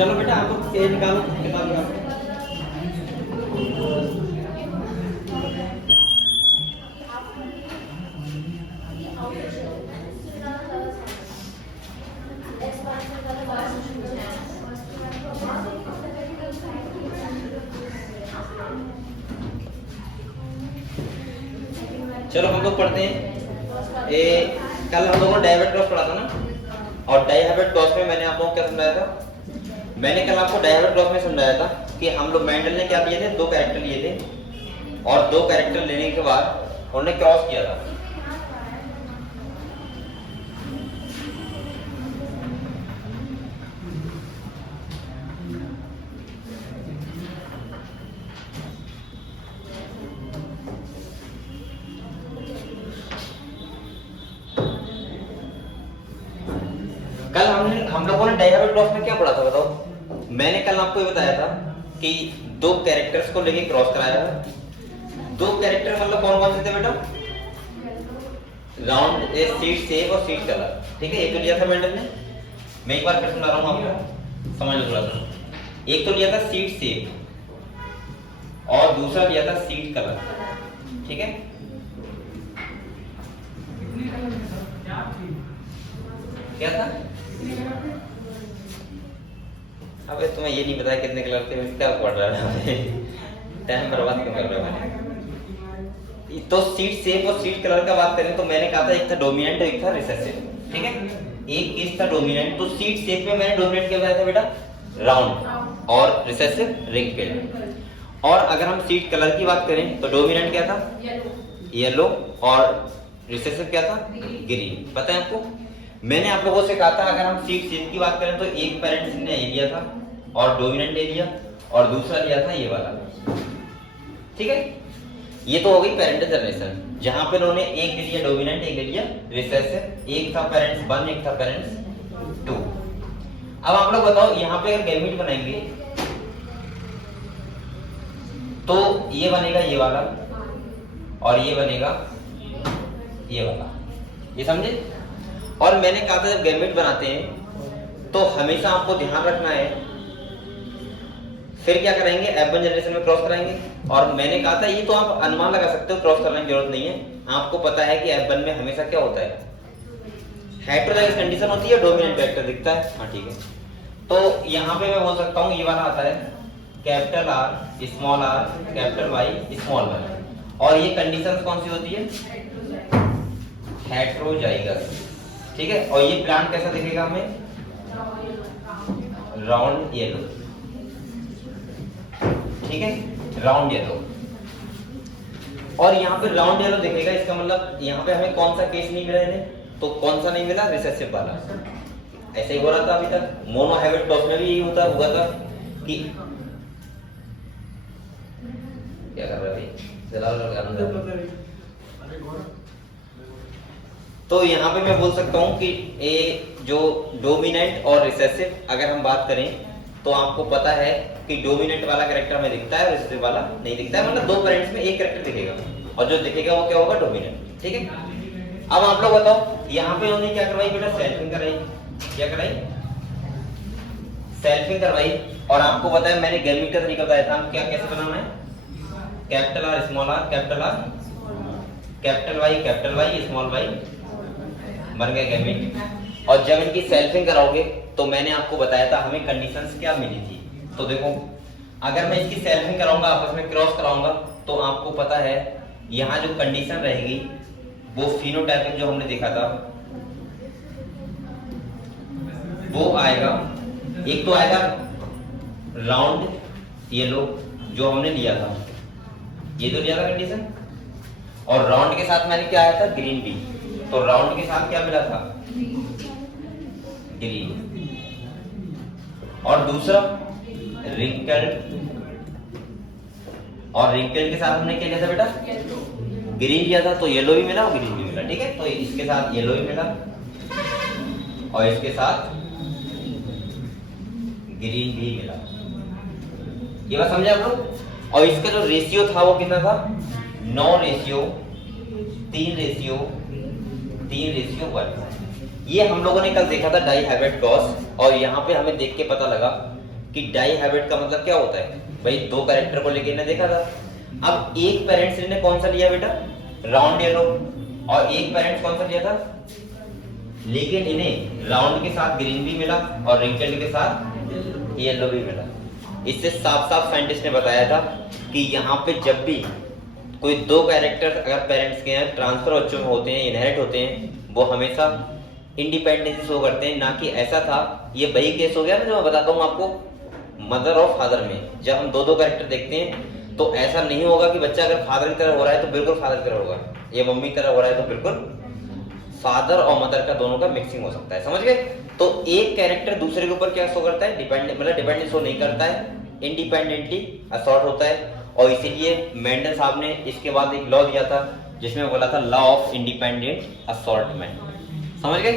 चलो बेटा आपको ये निकालो किताब निकालो। चलो हम लोग पढ़ते हैं। कल हम लोगों ने डाइहेब्रेट क्रॉस पढ़ा था ना, और डाइहेब्रेट क्रॉस में मैंने आप लोगों को क्या समझाया था? मैंने कल आपको डाइहेब्रेट क्रॉस में समझाया था कि हम लोग मेंडल ने क्या लिए थे, दो कैरेक्टर लिए थे, और दो कैरेक्टर लेने के बाद उन्होंने क्रॉस किया था। कल हम लोगों ने डाइहेब्रेट क्रॉस में क्या पढ़ा था बताओ? मैंने कल आपको ये बताया था कि दो कैरेक्टर्स को लेके क्रॉस कराया था। दो कैरेक्टर मतलब कौन कौन से थे बेटा? राउंड, सीट शेप और सीट कलर। ठीक है, एक तो लिया था मेंडल ने, मैं एक बार फिर सुना रहा हूँ आपको, समझ लो थोड़ा सा। एक तो लिया था सीट शेप और दूसरा लिया था सीट कलर। ठीक है, क्या था? अबे तुम्हें ये नहीं पता कितने कलर थे, क्या पढ़ रहा है? टाइम बर्बाद क्यों कर रहे हो? मैंने तो सीट शेप और सीट कलर का बात करें तो मैंने कहा था एक था डोमिनेंट और एक था रिसेसिव। ठीक है, एक केस था डोमिनेंट, तो सीट शेप में मैंने डोमिनेंट क्या बताया था बेटा? राउंड, और रिसेसिव रिंकल्ड। और अगर हम सीट कलर की बात करें तो डोमिनेंट क्या था? येलो, और रिसेसिव क्या था? ग्रीन। पता है आपको? मैंने आप लोगों से कहा था अगर हम सीट शेप की बात करें तो एक पेरेंट्स ने ये लिया था और डोमिनेंट ले लिया, और दूसरा लिया था ये वाला। ठीक है, ये तो हो गई पेरेंटल जनरेशन, जहां पे उन्होंने एक ले लिया डोमिनेंट, एक ले लिया रिसेसिव, एक था पेरेंट्स 1, एक था पेरेंट्स 2। अब आप लोग बताओ, यहाँ पे अगर गैमीट बनाएंगे तो ये बनेगा ये वाला, और ये बनेगा ये वाला। ये समझे? और मैंने कहा था जब गैमेट बनाते हैं तो हमेशा आपको ध्यान रखना है, फिर क्या करेंगे? F1 जनरेशन में क्रॉस कराएंगे। और मैंने कहा था ये तो आप अनुमान लगा सकते हो, क्रॉस करने की जरूरत नहीं है। आपको पता है कि F1 में हमेशा क्या होता है? हेटेरोजाइगस कंडीशन होती है, डोमिनेंट वेक्टर दिखता है। हाँ ठीक है, तो यहाँ पे मैं बोल सकता हूँ ये वाला आता है capital R small r capital Y small y, और ये कंडीशन कौन सी होती है? हेटेरोजाइगस। ठीक है, और ये प्लांट कैसा दिखेगा हमें? Round yellow. ठीक है, राउंड येलो। और यहाँ पे राउंड येलो दिखेगा, इसका मतलब यहाँ पे हमें कौन सा केस नहीं मिला इन्हें? तो कौन सा नहीं मिला? रिसेसिव वाला। ऐसे ही हो रहा था अभी तक, मोनो हैबिट क्रॉस में भी यही हुआ था कि क्या कर रहा है? तो यहाँ पे मैं बोल सकता हूँ कि ये जो डोमिनेंट और रिसेसिव अगर हम बात करें तो आपको पता है कि डोमिनेंट वाला कैरेक्टर हमें दिखता है और रिसेसिव वाला नहीं दिखता है। मतलब दो पेरेंट्स में एक कैरेक्टर दिखेगा, और जो दिखेगा वो क्या होगा? डोमिनेंट। ठीक है, अब आप लोग बताओ, यहाँ पे उन्होंने क्या करवाई बेटा? सेल्फिंग कराई। क्या कराई? सेल्फिंग करवाई। और आपको पता है मैंने गैमीट का तरीका बताया था, क्या कैसे बनाना है? Capital R small r capital R capital Y small y, बन गया गैमीट। और जब इनकी सेल्फिंग कराओगे तो मैंने आपको बताया था हमें कंडीशंस क्या मिली थी। तो देखो, अगर मैं इसकी सेल्फिंग कराऊंगा, आपस में क्रॉस कराऊंगा, तो आपको पता है यहाँ जो कंडीशन रहेगी वो फिनोटाइपिक जो हमने देखा था वो आएगा। एक तो आएगा राउंड येलो जो हमने लिया था, ये तो लिया था कंडीशन, और राउंड के साथ मैंने क्या आया था? ग्रीन भी। तो राउंड के साथ क्या मिला था? ग्रीन। और दूसरा रिंकल्ड, और रिंकल्ड के साथ हमने क्या लिया था बेटा? ग्रीन लिया था, तो येलो भी मिला और ग्रीन भी मिला। ठीक है, तो इसके साथ येलो भी मिला और इसके साथ ग्रीन भी मिला। ये बात समझे आप लोग? और इसका जो रेशियो था वो कितना था? 9 रेशियो 3 रेशियो 3 रेशियो 1। ये हम लोगों ने कल देखा था डाइहेब्रेट क्रॉस, और यहाँ पे हमें देख के पता लगा कि डाई हैबिट का मतलब क्या होता है। भाई दो कैरेक्टर को लेके इन्हें देखा था। अब एक पेरेंट्स ने कौन सा लिया बेटा, राउंड येलो, और एक पेरेंट्स कौन सा लिया था, लेकिन इन्हें राउंड के साथ ग्रीन भी मिला और रिंकल्ड के साथ येलो भी मिला। इससे साफ साफ साइंटिस्ट ने बताया था कि यहाँ पे जब भी कोई दो कैरेक्टर अगर पेरेंट्स के यहाँ ट्रांसफर बच्चों में होते हैं, इनहेरिट होते हैं, वो हमेशा इंडिपेंडेंस शो करते हैं, ना कि ऐसा था। ये वही केस हो गया ना जो मैं बताता हूँ आपको मदर और फादर में। जब हम दो दो कैरेक्टर देखते हैं तो ऐसा नहीं होगा कि बच्चा अगर फादर की तरह हो रहा है तो बिल्कुल फादर की तरह होगा, या मम्मी की तरह हो रहा है तो बिल्कुल फादर और मदर का दोनों का मिक्सिंग हो सकता है। समझ गए। तो एक कैरेक्टर दूसरे के ऊपर क्या शो करता है, डिपेंडेंट शो नहीं करता है, इंडिपेंडेंटली असॉर्ट होता है। और इसीलिए मेंडल साहब ने इसके बाद एक लॉ दिया था जिसमें बोला था लॉ ऑफ इंडिपेंडेंट असॉर्टमेंट। समझ गए।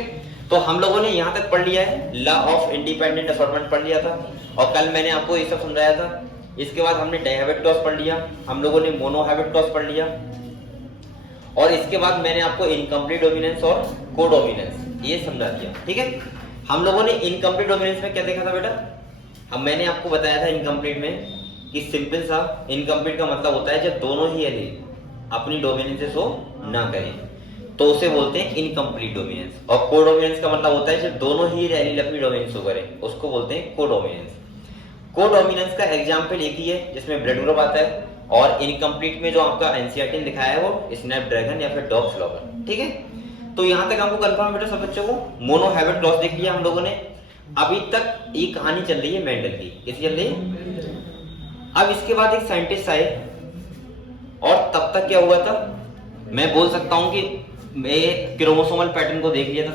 तो हम लोगों ने यहाँ तक पढ़ लिया है, लॉ ऑफ इंडिपेंडेंट असॉर्टमेंट पढ़ लिया था, और कल मैंने आपको ये सब समझाया था। इसके बाद हमने डायहैबिट क्लॉज पढ़ लिया, हम लोगों ने मोनोहैबिट क्लॉज पढ़ लिया, और इसके बाद मैंने आपको इनकम्प्लीट डोमिनेंस और कोडोमिनेंस ये समझा दिया। ठीक है। हम लोगों ने इनकम्प्लीट डोमिनेंस में क्या देखा था बेटा, मैंने आपको बताया था इनकम्प्लीट में कि सिंपल सा इनकम्प्लीट का मतलब होता है जब दोनों ही एलील अपनी डोमिनेंस से शो ना करें तो उसे बोलते हैं इनकम्प्लीट डोमिनेंस। और कोडोमिनेंस का मतलब होता है जब दोनों ही एलील अपनी डोमिनेंस शो करें, उसको बोलते हैं कोडोमिनेंस। कोडोमिनेंस का एग्जाम्पल एक ही है जिसमें ब्लड ग्रुप आता है, और इनकम्प्लीट में जो आपका एनसीईआरटी ने दिखाया है वो स्नैपड्रैगन या फिर डॉग स्लॉगर। ठीक है। तो यहाँ तक आपको कंफर्म बेटा सब बच्चों को। मोनोहैबिट क्लॉज देख लिया हम लोगों ने। अभी तक ये कहानी चल रही है मेंडल की, कैसी चल रही है। अब इसके बाद एक साइंटिस्ट आए, और तब तक क्या हुआ था, मैं बोल सकता हूं कि मैं क्रोमोसोमल पैटर्न को देख लिया था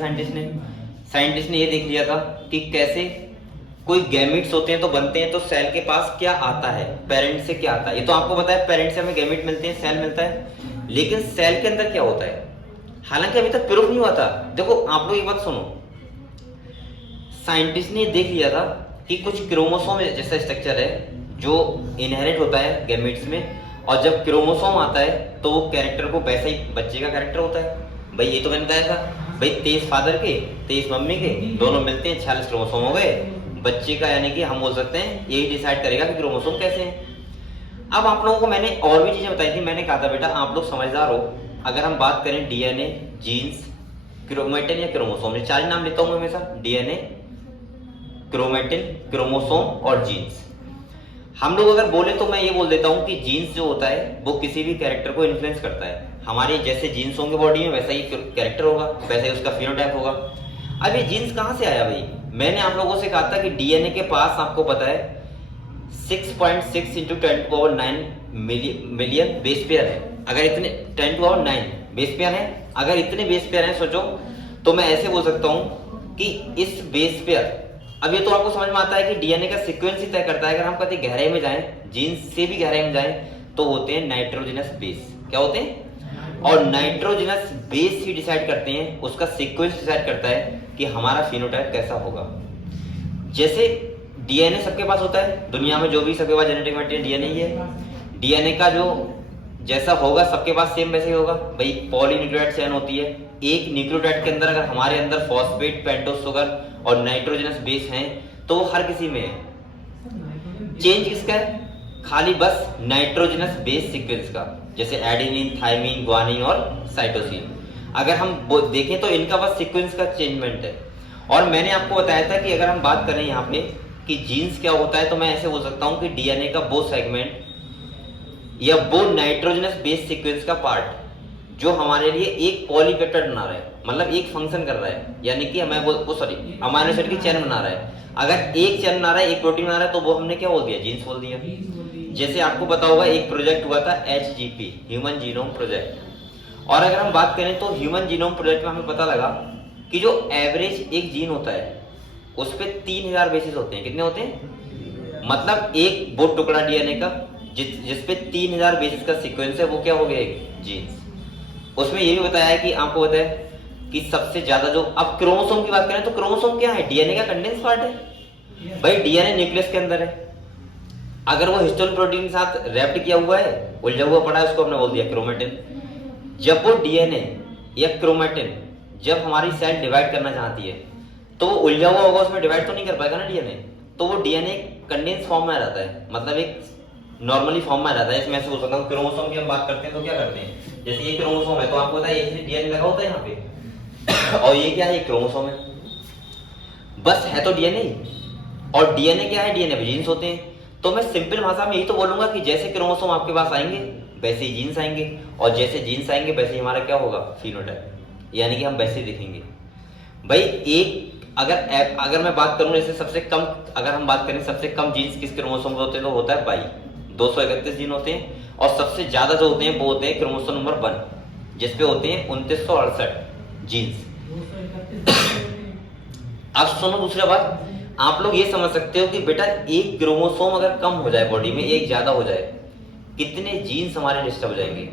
साइंटिस्ट ने ये देख लिया था कि कैसे कोई गैमेट्स होते हैं तो बनते हैं, तो सेल के पास क्या आता है, पेरेंट से क्या आता है। ये तो आपको पता है पेरेंट से हमें गैमेट मिलते हैं, सेल मिलता है, लेकिन सेल के अंदर क्या होता है, हालांकि अभी तक प्रूफ नहीं हुआ था। देखो आप लोग एक बात सुनो, साइंटिस्ट ने देख लिया था कि कुछ क्रोमोसोम जैसा स्ट्रक्चर है जो इनहेरिट होता है गैमेट्स में, और जब क्रोमोसोम आता है तो वो कैरेक्टर को वैसा ही बच्चे का कैरेक्टर होता है। भाई ये तो मैंने बताया था, भाई 23 फादर के 23 मम्मी के दोनों मिलते हैं, 46 क्रोमोसोम हो गए बच्चे का, यानी कि हम बोल सकते हैं यही डिसाइड करेगा कि क्रोमोसोम कैसे हैं। अब आप लोगों को मैंने और भी चीजें बताई थी, मैंने कहा था बेटा आप लोग समझदार हो, अगर हम बात करें डीएनए, जीन्स, क्रोमेटिन या क्रोमोसोम, ये चार नाम लेता हूं मैं हमेशा, डीएनए, क्रोमेटिन, क्रोमोसोम और जीन्स। हम लोग अगर बोले तो मैं ये बोल देता हूँ कि जीन्स जो होता है वो किसी भी कैरेक्टर को इन्फ्लुएंस करता है। हमारे जैसे जीन्स होंगे बॉडी में वैसा ही कैरेक्टर होगा, वैसा ही उसका फिनोटाइप होगा। अब ये जीन्स कहाँ से आया भाई, मैंने आप लोगों से कहा था कि डीएनए के पास आपको पता है 6.6 इंटू 10⁹ मिलियन बेस पेयर है। अगर इतने 10⁹ बेस पेयर है, अगर इतने बेस पेयर हैं सोचो, तो मैं ऐसे बोल सकता हूँ कि इस बेस पेयर, अब ये तो आपको समझ में आता है कि डीएनए का सीक्वेंस ही तय करता है। अगर हम कभी गहराई में जाएं, जीन्स से भी गहराई में जाएं, तो होते हैं नाइट्रोजनस बेस। क्या होते हैं, और नाइट्रोजनस बेस ही डिसाइड करते हैं, उसका सीक्वेंस डिसाइड करता है कि हमारा फिनोटाइप कैसा होगा। जैसे डीएनए सबके पास होता है, दुनिया में जो भी सबके पास जेनेटिक मटेरियल डीएनए ही है, डीएनए का जो जैसा होगा सबके पास सेम वैसे ही होगा। भाई पॉलीन्यूक्लियोटाइड चेन होती है, एक न्यूक्लियोटाइड के अंदर अगर हमारे अंदर फॉस्फेट, पेंटोस शुगर और नाइट्रोजनस बेस हैं तो वो हर किसी में है। चेंज किसका है, खाली बस नाइट्रोजनस बेस सीक्वेंस का, जैसे एडेनिन, थाइमिन, ग्वानिन और साइटोसिन। अगर हम देखें तो इनका बस सीक्वेंस का चेंजमेंट है। और मैंने आपको बताया था कि अगर हम बात करें यहाँ पे कि जीन्स क्या होता है, तो मैं ऐसे बोल सकता हूँ कि डीएनए का वो सेगमेंट या वो नाइट्रोजनस बेस सीक्वेंस का पार्ट जो हमारे लिए एक पॉलीपेप्टाइड बना रहा है, मतलब एक फंक्शन कर रहा है, यानी कि हमें अमीनो एसिड की चेन बना रहा है। अगर एक चेन बना रहा है, एक प्रोटीन बना रहा है, तो वो हमने क्या बोल दिया, जीन्स बोल दिया। जैसे आपको पता होगा एक प्रोजेक्ट हुआ था HGP, ह्यूमन जीनोम प्रोजेक्ट। और अगर हम बात करें तो ह्यूमन जीनोम प्रोजेक्ट में हमें पता लगा कि जो एवरेज एक जीन होता है उस पे 3000 बेसिस होते हैं। कितने होते हैं, मतलब एक वो टुकड़ा डीएनए का जिसपे 3000 बेसिस का सीक्वेंस है, वो क्या हो गया, एक जीन्स। उसमें ये भी बताया है कि आपको पता है कि सबसे ज्यादा जो, अब क्रोमोसोम की बात करें तो क्रोमोसोम क्या है, डीएनए का कंडेंस पार्ट है। भाई डीएनए न्यूक्लियस के अंदर है, अगर वो हिस्टोन प्रोटीन के साथ रैप्ड किया हुआ है, उलझा हुआ पड़ा है, उसको हमने बोल दिया क्रोमेटिन। जब वो डीएनए या क्रोमेटिन जब हमारी सेल डिवाइड करना चाहती है तो वो उलझा हुआ होगा, उसमें डिवाइड तो नहीं कर पाएगा ना डीएनए, तो वो डीएनए कंडेंस फॉर्म में रहता है, मतलब एक नॉर्मली फॉर्म में रहता है। इसमें ऐसे बोल सकता हूँ, क्रोमोसोम की हम बात करते हैं तो क्या करते हैं, जैसे ये क्रोमोसोम है तो आपको पता है ये डीएनए लगा होता है यहाँ पे और ये क्या है, ये क्रोमोसोम है, बस है तो डीएनए। और डीएनए क्या है, डीएनए पे जीन्स होते हैं। तो मैं सिंपल भाषा में यही तो बोलूंगा कि जैसे क्रोमोसोम आपके पास आएंगे वैसे ही जीन्स आएंगे, और जैसे जीन्स आएंगे वैसे ही हमारा क्या होगा, फिनोटाइप, यानी कि हम वैसे ही दिखेंगे। भाई एक अगर मैं बात करूं जैसे सबसे कम, अगर हम बात करें सबसे कम जीन्स किस क्रोमोसोम में होते हैं तो होता है 231 जीन होते हैं, और सबसे ज्यादा जो होते हैं वो होते हैं क्रोमोसोम नंबर 1 जिसपे होते हैं 2968 जीन्स। अब सुनो दूसरा बात, आप लोग ये समझ सकते हो कि बेटा एक क्रोमोसोम अगर कम हो जाए बॉडी में, एक ज्यादा हो जाए, कितने जीन्स हमारे डिस्टर्ब हो जाएंगे।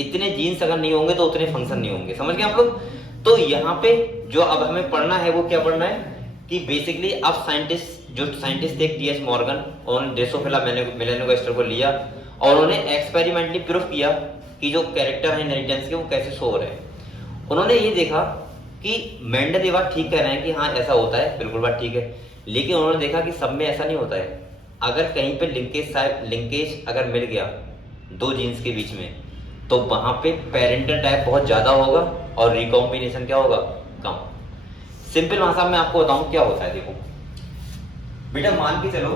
इतने जीन्स अगर नहीं होंगे तो उतने फंक्शन नहीं होंगे, समझ गए आप लोग। तो यहाँ पे जो अब हमें पढ़ना है वो क्या पढ़ना है कि बेसिकली अब साइंटिस्ट थे टीएच मॉर्गन, उन्होंने ड्रोसोफिला मेलानोगास्टर को लिया और उन्होंने एक्सपेरिमेंटली प्रूफ किया कि जो कैरेक्टर है इनहेरिटेंस के वो कैसे शो हो रहे हैं। उन्होंने ये देखा कि मेंडल ये बात ठीक कह रहे हैं कि हाँ ऐसा होता है, बिल्कुल बात ठीक है, लेकिन उन्होंने देखा कि सब में ऐसा नहीं होता है। अगर कहीं पे लिंकेज अगर मिल गया दो जीन्स के बीच में तो वहां पे पेरेंटल टाइप बहुत ज्यादा होगा और रिकॉम्बिनेशन क्या होगा, कम। सिंपल भाषा में आपको बताऊं क्या होता है। देखो बेटा मान के चलो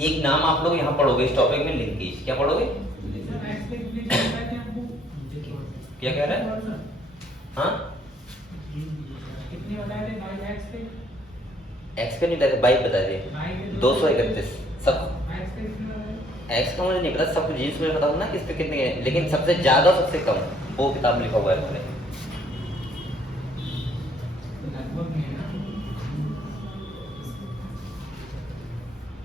एक नाम आप लोग यहां पढ़ोगे इस टॉपिक में, लिंकेज। क्या पढ़ोगे, क्या कह रहा है, हाँ एक्स पे नहीं बता, बाई बता दे 231 सब। एक्स का मुझे नहीं पता, सब जीन्स में पता ना किस पे कितने हैं, लेकिन सबसे ज्यादा सबसे कम वो किताब लिखा हुआ है मैंने।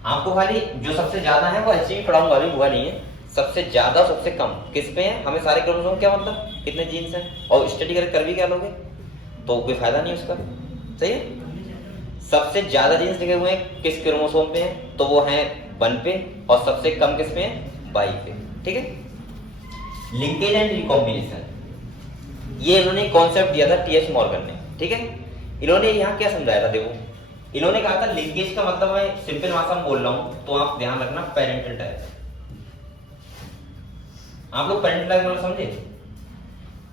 आपको खाली जो सबसे ज्यादा है वो ऐसे ही पढ़ाऊंगा, अभी हुआ नहीं है। सबसे ज्यादा सबसे कम किस पे है, हमें सारे क्रोमोसोम क्या मतलब कितने जीन्स हैं, और स्टडी कर भी क्या लोगे तो कोई फायदा नहीं उसका, सही है। सबसे ज्यादा जीन्स लिखे हुए हैं किस क्रोमोसोम पे हैं, तो वो हैं 1 पे, और सबसे कम किस पे हैं, 22 पे, ठीक है। लिंकेज एंड रिकॉम्बिनेशन, ये इन्होंने कॉन्सेप्ट दिया था टीएच मॉर्गन ने, ठीक है। इन्होंने यहाँ क्या समझाया था, देखो इन्होंने कहा था लिंकेज का मतलब मैं सिंपल भाषा में बोल रहा हूं तो आप ध्यान रखना पेरेंटल टाइप। आप लोग पेरेंटल टाइप मतलब समझे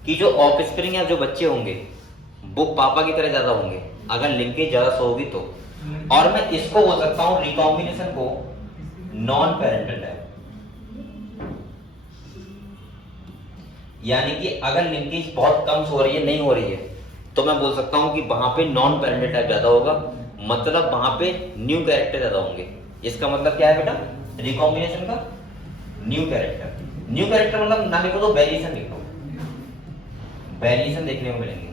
कि जो ऑफस्प्रिंग या जो बच्चे होंगे वो पापा की तरह ज्यादा होंगे अगर लिंकेज ज्यादा सो होगी तो। और मैं इसको बोल सकता हूं रिकॉम्बिनेशन को नॉन पेरेंटल टाइप, यानी कि अगर लिंकेज बहुत कम हो रही है, नहीं हो रही है, तो मैं बोल सकता हूं कि वहां पे नॉन पेरेंटल टाइप ज्यादा होगा, मतलब वहां पे न्यू कैरेक्टर ज्यादा होंगे। इसका मतलब क्या है बेटा, रिकॉम्बिनेशन का न्यू कैरेक्टर। न्यू कैरेक्टर मतलब ना लिखो तो वेरिएशन लिखो, वेरिएशन देखने को मिलेंगे।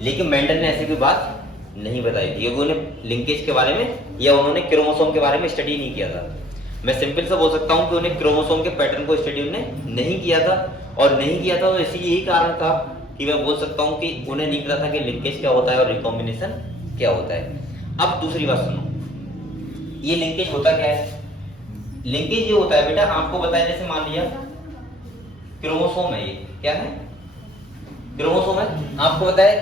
लेकिन मेंडल ने ऐसी कोई बात नहीं बताई थी, क्योंकि उन्हें लिंकेज के बारे में या उन्होंने क्रोमोसोम के बारे में स्टडी नहीं किया था। मैं सिंपल से बोल सकता हूं कि उन्हें क्रोमोसोम के पैटर्न को स्टडी उन्हें नहीं किया था, और नहीं किया था तो इसी यही कारण था कि मैं बोल सकता हूं कि उन्हें नहीं पता था कि लिंकेज क्या होता है और रिकॉम्बिनेशन क्या होता है। अब दूसरी बात सुनो, ये लिंकेज होता क्या है। लिंकेज ये होता है बेटा, आपको बताया जैसे मान लिया क्रोमोसोम है, ये क्या है, क्रोमोसोम है। आपको बताया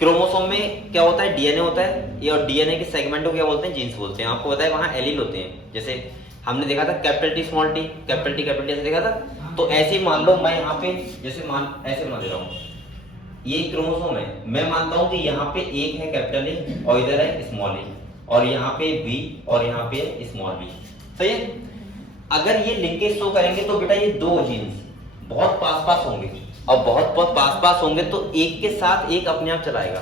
क्रोमोसोम में क्या होता है, डीएनए होता है ये, और डीएनए के सेगमेंट को क्या बोलते हैं, जीन्स बोलते हैं। आपको बताया वहां एलील होते हैं, जैसे हमने देखा था capital T small T, capital T ऐसे देखा था। तो ऐसे ही मान लो मैं यहाँ पे जैसे ऐसे बना दे रहा हूँ, ये क्रोमोसोम है, मैं मानता हूँ कि यहाँ पे एक है कैपिटल ए और इधर है स्मॉल ए, और यहाँ पे बी और यहाँ पे स्मॉल बी, सही है। अगर ये लिंकेज शो करेंगे तो बेटा ये दो जीन्स बहुत पास होंगे, और बहुत पास होंगे तो एक के साथ एक अपने आप चलाएगा,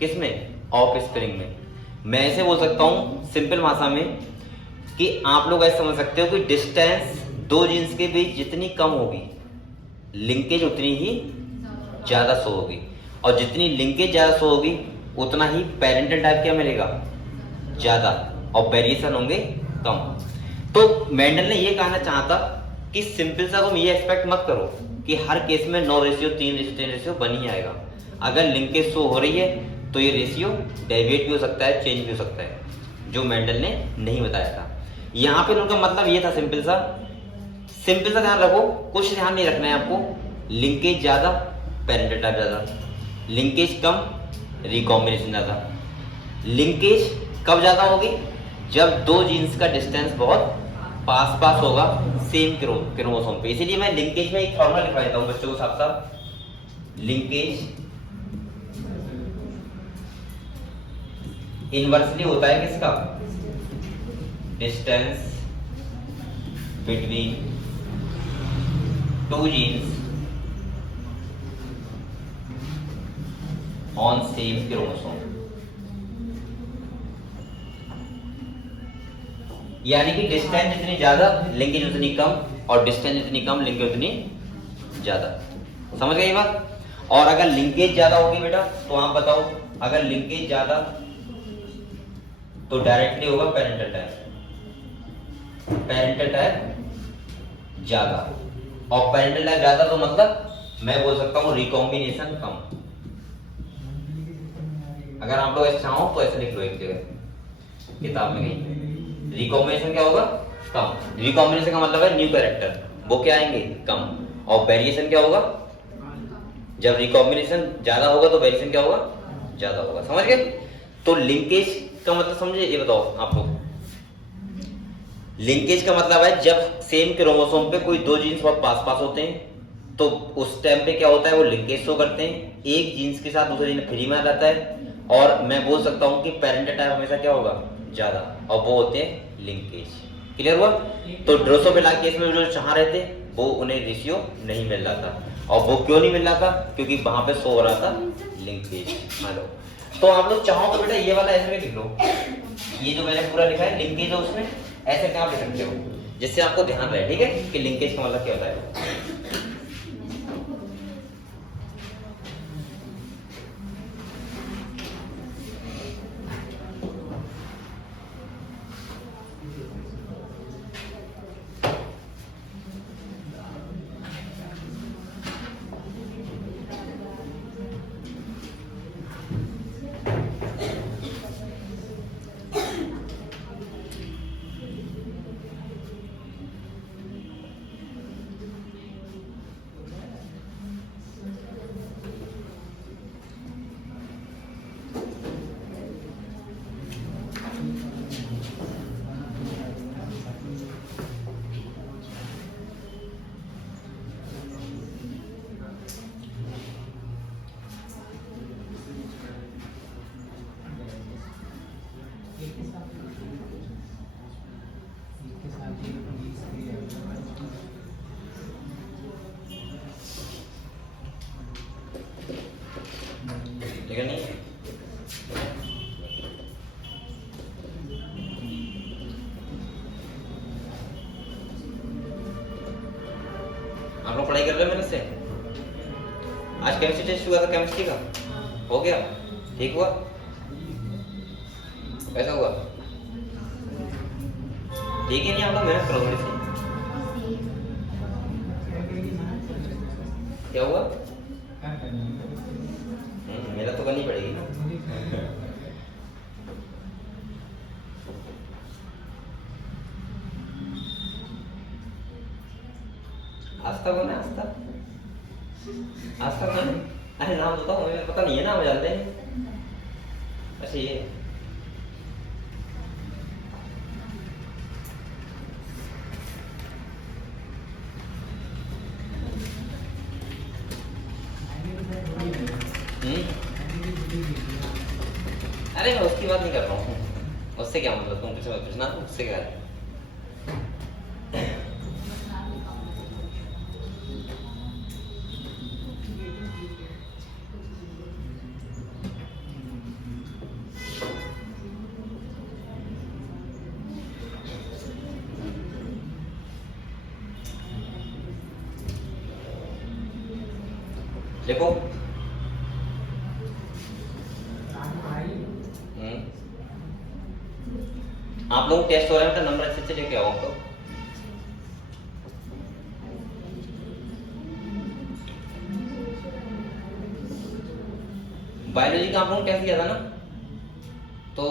किसमें, ऑफ स्प्रिंग में। मैं ऐसे बोल सकता हूं सिंपल भाषा में कि आप लोग ऐसे समझ सकते हो कि डिस्टेंस दो जीन्स के बीच जितनी कम होगी लिंकेज उतनी ही ज्यादा शो होगी, और जितनी लिंकेज ज्यादा शो होगी उतना ही पेरेंटल टाइप क्या मिलेगा, ज्यादा, और वेरिएशन होंगे कम। तो मेंडल ने ये कहना चाहता कि सिंपल सा तुम ये एक्सपेक्ट मत करो कि हर केस में 9:3 बन ही आएगा। अगर लिंकेज शो हो रही है तो ये रेशियो डेविएट भी हो सकता है, चेंज भी हो सकता है, जो मेंडल ने नहीं बताया था। यहाँ पे उनका मतलब ये था सिंपल सा ध्यान रखो, कुछ ध्यान नहीं रखना है आपको। लिंकेज ज्यादा पेरेंटल टाइप ज्यादा, लिंकेज कम रिकॉम्बिनेशन ज्यादा। लिंकेज कब ज्यादा होगी, जब दो जीन्स का डिस्टेंस बहुत पास पास होगा सेम क्रोमोसोम पे। इसीलिए मैं लिंकेज में एक फॉर्मूला लिखवा देता हूं बच्चों को साफ साफ। लिंकेज इनवर्सली होता है किसका? Distance between two genes on same chromosome. यानी कि डिस्टेंस जितनी ज्यादा लिंकेज उतनी कम, और डिस्टेंस जितनी कम लिंकेज उतनी ज्यादा। समझ गए ये बात? और अगर लिंकेज ज्यादा होगी बेटा तो आप बताओ, अगर लिंकेज ज्यादा तो डायरेक्टली होगा पेरेंटल टाइप। पेरेंटल टाइप ज्यादा, और पेरेंटल टाइप ज्यादा तो मतलब मैं बोल सकता हूं रिकॉम्बिनेशन कम। अगर आप लोग ऐसे चाहो तो ऐसे लिख लो एक जगह किताब में कहीं। रिकॉम्बिनेशन क्या होगा? कम। रिकॉम्बिनेशन का मतलब है न्यू कैरेक्टर, वो क्या आएंगे? कम। और वेरिएशन क्या होगा? जब रिकॉम्बिनेशन ज्यादा होगा तो वेरिएशन क्या होगा? ज्यादा होगा। समझ गए? तो लिंकेज का मतलब समझे? ये बताओ आप लोग। लिंकेज का मतलब है जब सेम क्रोमोसोम पे कोई दो जीन्स बहुत पास पास होते हैं तो उस टाइम पे क्या होता है, वो लिंकेज शो करते हैं। एक जीन्स के साथ दूसरे जीन फ्री में रहता है, और मैं बोल सकता हूं कि पेरेंटल टाइप हमेशा क्या होगा? ज्यादा, और वो होते हैं लिंकेज। क्लियर हुआ? तो ड्रोसोफिला केस में जो चाह रहे थे वो उन्हें रेशियो नहीं मिल रहा था। और वो क्यों नहीं मिल रहा था? क्योंकि वहां पे शो हो रहा था लिंकेज। हेलो, तो आप लोग चाहो तो बेटा ये वाला ऐसे में लिख लो, ये जो मैंने पूरा लिखा है लिंकेज है उसमें ऐसे क्या आप लिख सकते हो, जिससे आपको ध्यान रहे। ठीक है कि लिंकेज का मतलब क्या होता है। ठीक है? नहीं आप लोग पढ़ाई कर रहे हो मेरे से? आज केमिस्ट्री टेस्ट हुआ था, केमिस्ट्री का हो गया? ठीक हुआ? कैसा हुआ? ठीक है? नहीं आप लोग मेहनत करो थोड़ी सी। क्या हुआ? मेहनत तो करनी पड़ेगी ना। आस्था कौन है? आस्था? आस्था कौन है? अरे नाम बताओ, मुझे पता नहीं है ना, हम जानते हैं। अच्छा ये अरे मैं उसकी बात नहीं कर रहा हूँ, उससे क्या मतलब? तुम किसी मत पूछना, उससे क्या है? देखो आप लोग टेस्ट हो रहे हैं तो नंबर अच्छे से लेके आओ। तो बायोलॉजी का आप लोगों ने टेस्ट किया था ना? तो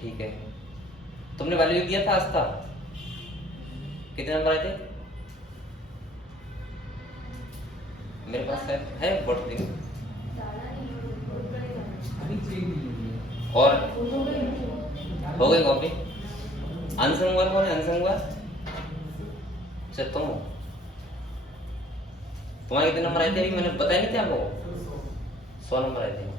ठीक है, तुमने बायोलॉजी किया था आस्था? कितने नंबर आए थे? मेरे पास है व्हाट और हो गई कॉपी? अनसंगवार कौन है? अनसंगवार अच्छा तुम हो। तुम्हारे कितने नंबर आए थे अभी? मैंने बताया नहीं थे आपको? 100 नंबर आए थे।